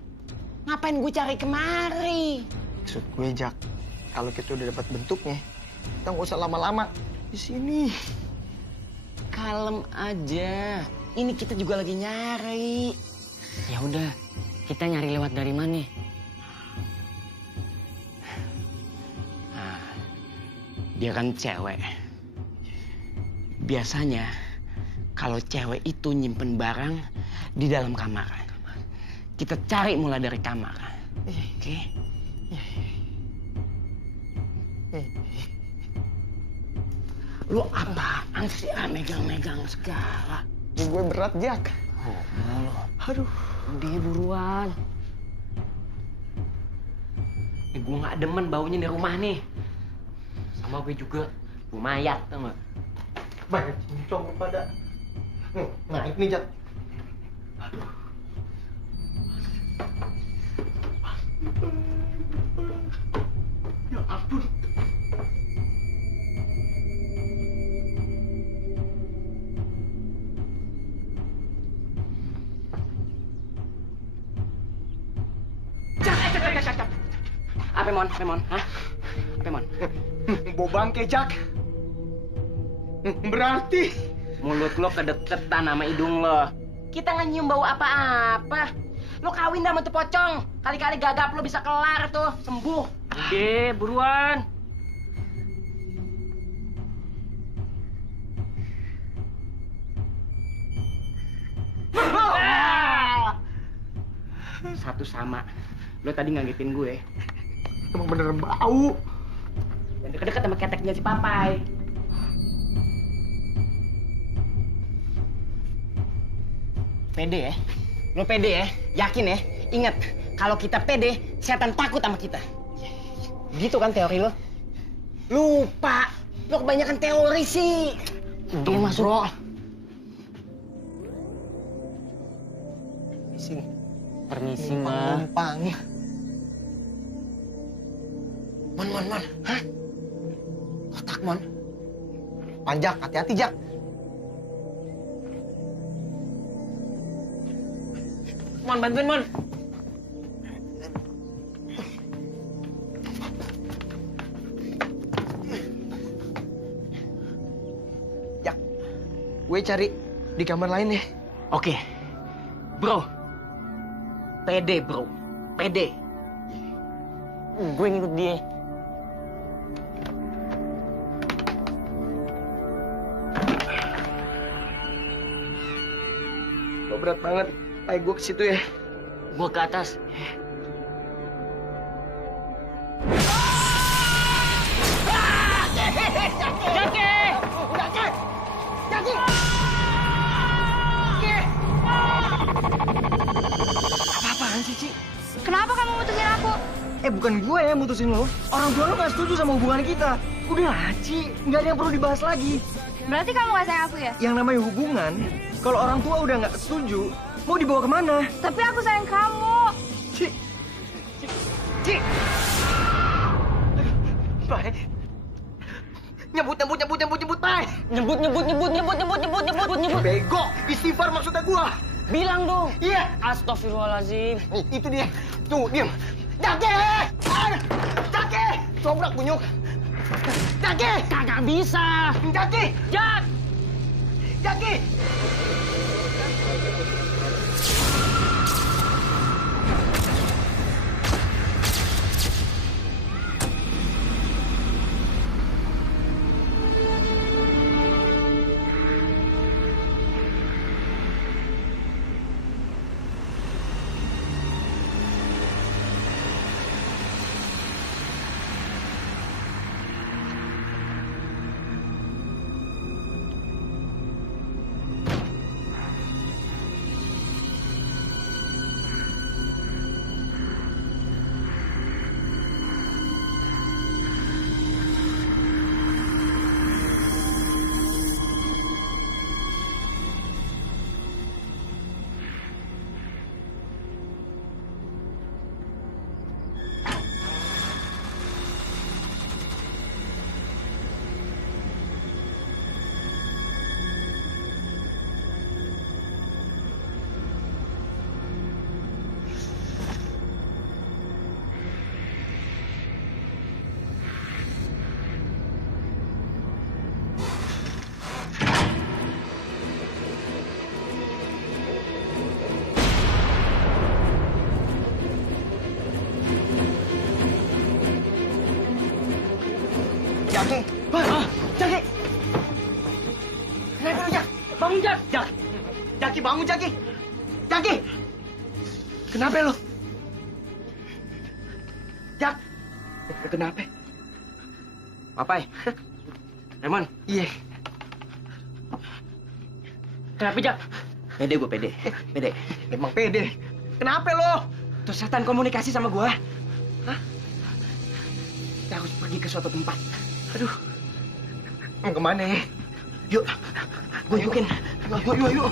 Ngapain gue cari kemari? Maksud gue, Jak, kalau kita udah dapat bentuknya, kita nggak usah lama-lama di sini. kalem aja. Ini kita juga lagi nyari. Ya udah, kita nyari lewat dari mana? Nah, dia kan cewek. Biasanya kalau cewek itu nyimpen barang di dalam kamar. Kita cari mulai dari kamar. Oke? Lu apaan sih megang-megang segala? Gue berat, Jak. Aduh. Udah buruan. Gue gak demen baunya di rumah nih. Sama gue juga. Gue mayat, tau gak? Banyak cincong pada. Naik nih, Jak. Aduh. Ya ampun. Apa mon? Hah? Apa mon? Bau bangke, Jak. Berarti Mulut lo kedeketan sama hidung lo. Kita nggak nyium bau apa-apa. Lo kawin sama tuh pocong. Kali-kali gagap lo bisa kelar tuh, sembuh. Udah, buruan. Satu sama. Lo tadi ngagetin gue. emang beneran bau. Yang deket-deket sama keteknya si Papai. Pede ya? Lo pede ya? Yakin ya? Ingat, kalau kita pede, setan takut sama kita. Gitu kan teori lo? Lupa. Lo kebanyakan teori sih. Dia masuk. Bro. Permisi, Ma. Numpang. Mon. Hah? Kotak, Mon. Panjak, hati-hati, Jak. Mon, bantuin, Mon. Jak, gue cari di kamar lain ya. Oke. Bro. Pede, bro. Pede. Gue ngikut dia. Lo berat banget. Ayo gue ke situ ya. Gue ke atas. Apaan sih, Ci? Kenapa kamu mutusin aku? Bukan gue yang mutusin lo. Orang tua lo gak setuju sama hubungan kita. Udahlah, Ci. Nggak ada yang perlu dibahas lagi. Berarti kamu gak sayang aku ya? Yang namanya hubungan, kalau orang tua udah nggak setuju, mau dibawa kemana? Tapi aku sayang kamu. Ci. Pai. Nyebut, Pai. Nyebut. Bego, istighfar maksudnya gua. Bilang dong. Iya. Astagfirullahaladzim. Itu dia. Tuh, diam. Jaki! Cobrak kunyuk. Jaki! Kagak bisa. Jaki! Jaki! Jaki. Jaki. Kenapa lu, Jak? Bangun, Jak. Jaki, bangun, Jaki. Jaki. Kenapa lu? Jak. Kenapa? Papai. Raymond. Iya. Kenapa, Jak? Pede gue, pede. Pede. Emang pede. Kenapa lo? Tuh setan komunikasi sama gua. Hah? Kita harus pergi ke suatu tempat. Aduh. Mau kemana ya? Yuk, gue ikutin. Yuk.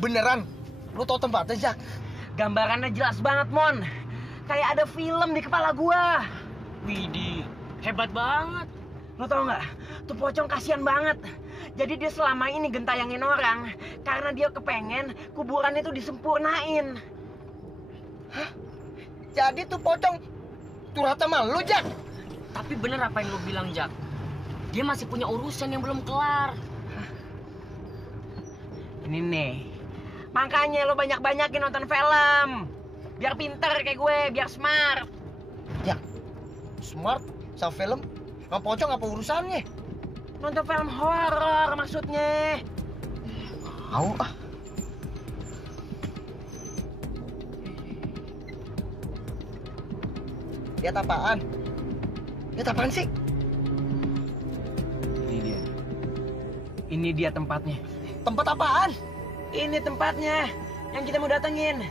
Beneran? Lu tau tempatnya, Jak? Gambarannya jelas banget, Mon. Kayak ada film di kepala gua. Widih, hebat banget. Lu tau nggak? Tuh pocong kasihan banget. Jadi dia selama ini gentayangin orang karena dia kepengen kuburan itu disempurnain. Hah? Jadi tuh pocong curhat sama lu, Jak? Tapi bener apa yang lu bilang, Jak? Dia masih punya urusan yang belum kelar. Ini nih. Makanya lo banyak-banyakin nonton film. Biar pinter kayak gue, biar smart. Ya, smart sama film? Sama pocong apa urusannya? Nonton film horor maksudnya. Mau ah. Lihat apaan? Lihat apaan sih? Ini dia tempatnya. Tempat apaan? Ini tempatnya yang kita mau datengin.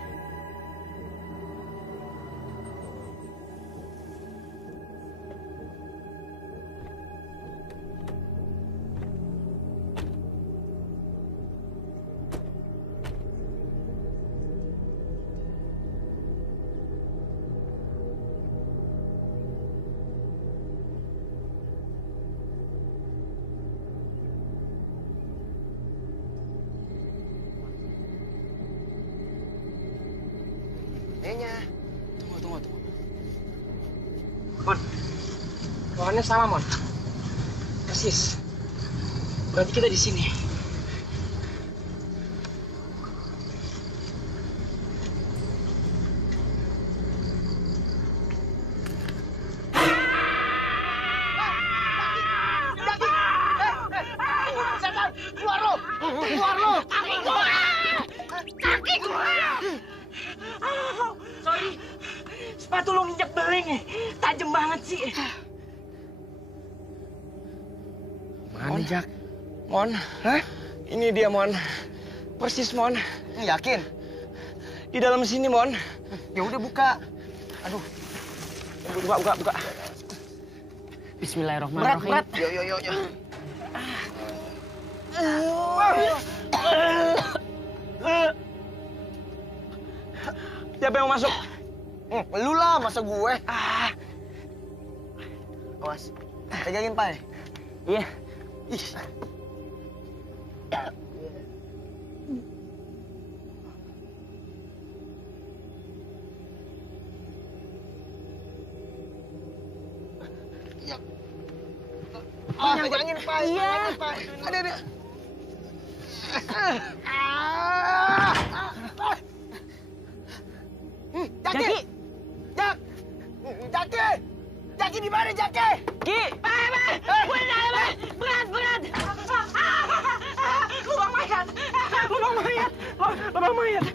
Nenya. Tunggu. Mon, ruangannya sama, Mon. Persis. Berarti kita di sini. Keluar lo! Keluar lo! Kaki gua! Sorry, sepatu lo nginjek beling. Tajam banget sih. Mana, Jak? Mon, hah? Ini dia, Mon. Persis, Mon. Yakin? Di dalam sini, Mon. Ya udah buka. Aduh. Buka. Bismillahirrahmanirrahim. Berat. Yo. Siapa yang mau masuk? Lu lah, masa gue? Awas. Pegangin, Pai. Iya. Ih. Pegangin, Pai. Iya. Ada. Jaki! Jaki di mana, Jaki? Ki! Berat! Lubang mayat!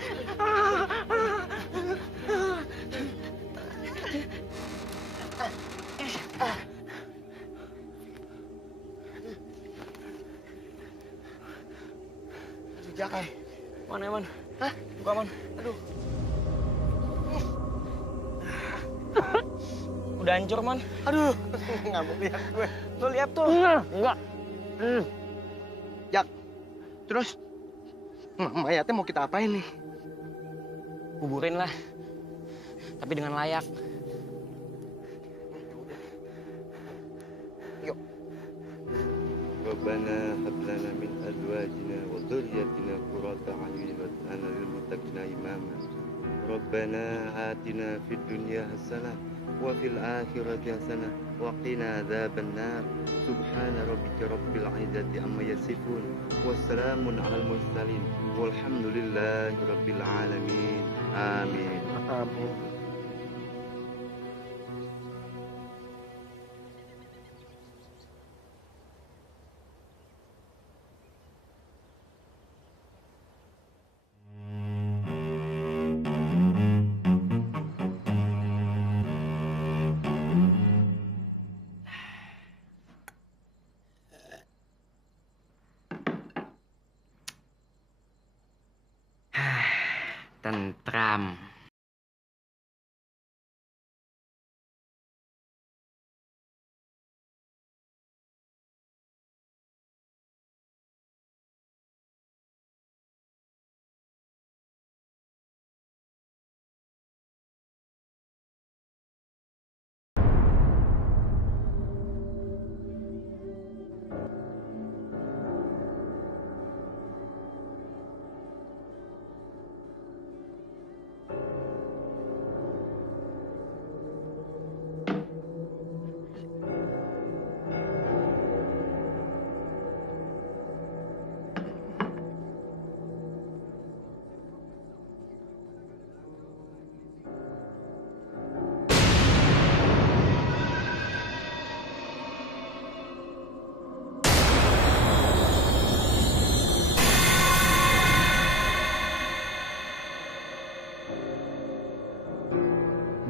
Jaki. Mana, Mon? Hah? Buka, Mon. Aduh. Udah hancur, Mon. Aduh. Nggak mau lihat gue. Lo lihat tuh. Enggak. Jak. Terus? Mayatnya mau kita apain nih? Kuburin lah. Tapi dengan layak. Yuk. ربنا هب لنا من أزواجنا وذريتنا قرة أعين واجعلنا للمتقين إماما ربنا آتنا في الدنيا حسنة وفي الآخرة حسنة وقنا عذاب النار سبحان ربك رب العزة عما يصفون وسلام على المرسلين والحمد لله رب العالمين آمين آمين. Tentram.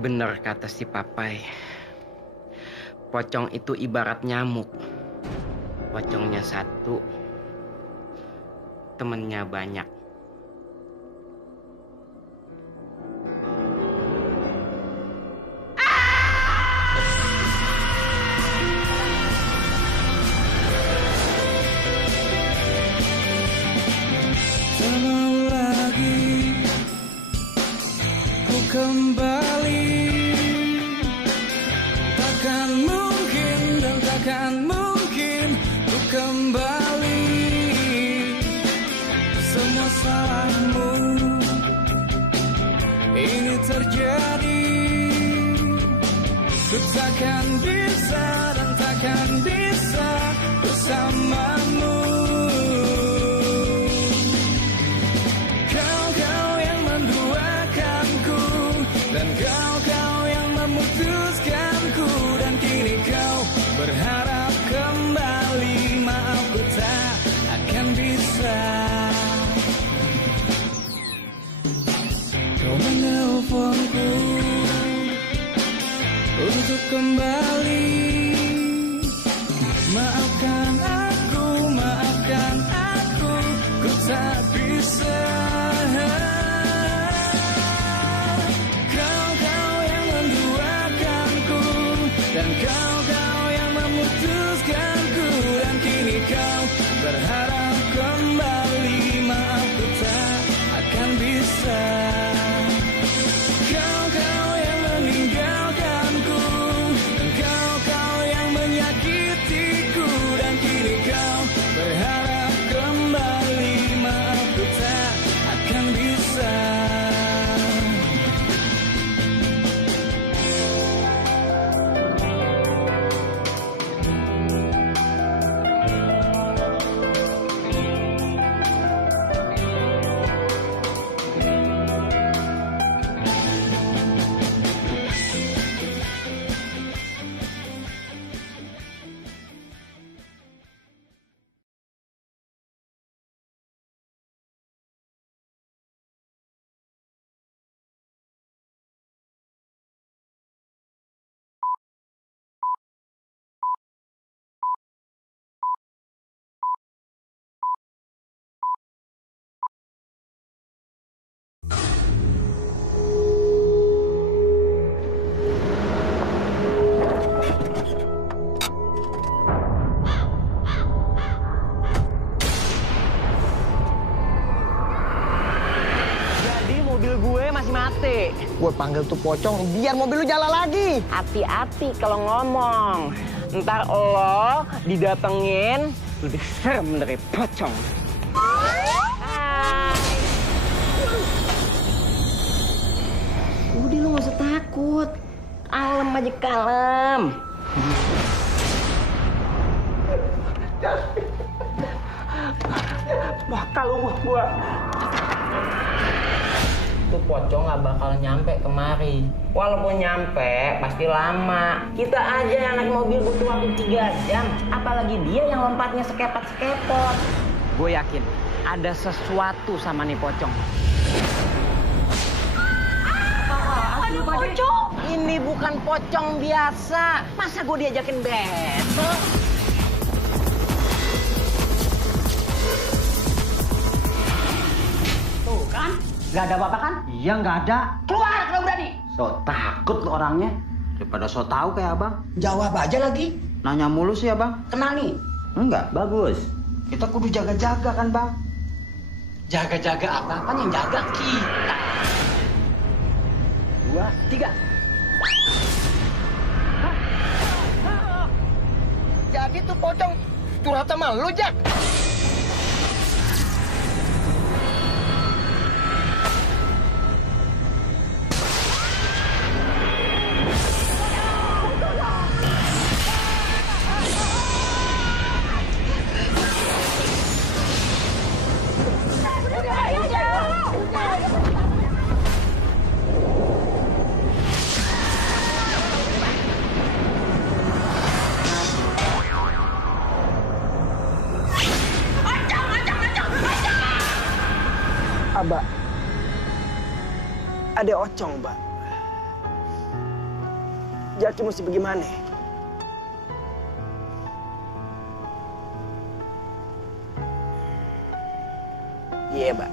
Bener kata si Papai. Pocong itu ibarat nyamuk. Pocongnya satu, temennya banyak. Tak mau lagi ku kembali, takkan mungkin dan takkan mungkin ku kembali. Semua salahmu ini terjadi, ku takkan bisa dan takkan bisa bersamamu. Dan kau yang memutuskanku, dan kini kau berharap kembali. Maaf, ku tak akan bisa. Kau menelponku untuk kembali. Maafkan aku, ku tak bisa. Dan kau yang memutuskanku, dan kini kau berharap kembali. Maaf, ku tak akan bisa. Kau yang meninggalkanku, dan kau yang menyakitiku, dan kini kau berharap kembali. Maaf, ku tak akan bisa. Gue panggil tuh pocong biar mobil lu jalan lagi. Hati-hati kalau ngomong. Ntar lo didatengin lebih serem dari pocong. Udah lu gak usah takut. Kalem aja kalem. Bakal lu gua. Itu pocong gak bakal nyampe kemari. Walaupun nyampe, pasti lama. Kita aja yang naik mobil butuh waktu 3 jam. Apalagi dia yang lompatnya sekepot-sekepot. Gue yakin ada sesuatu sama nih pocong. Ada pocong. Ini bukan pocong biasa. Masa gue diajakin battle? Tuh kan, nggak ada apa-apa kan? Iya nggak ada. Keluar kalau berani. So takut lo orangnya. Daripada so tahu kayak abang. Jawab aja lagi. Nanya mulu sih abang. Kenal nih. Enggak, bagus. Kita kudu jaga-jaga kan bang. Jaga-jaga apa yang jaga kita. 2, 3. Jadi tuh pocong curhat sama lu, Jak. Abah, ada ocong, Mbak. Jaki mesti bagaimana? Iya, Mbak.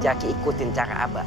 Jaki ikutin cara Abah.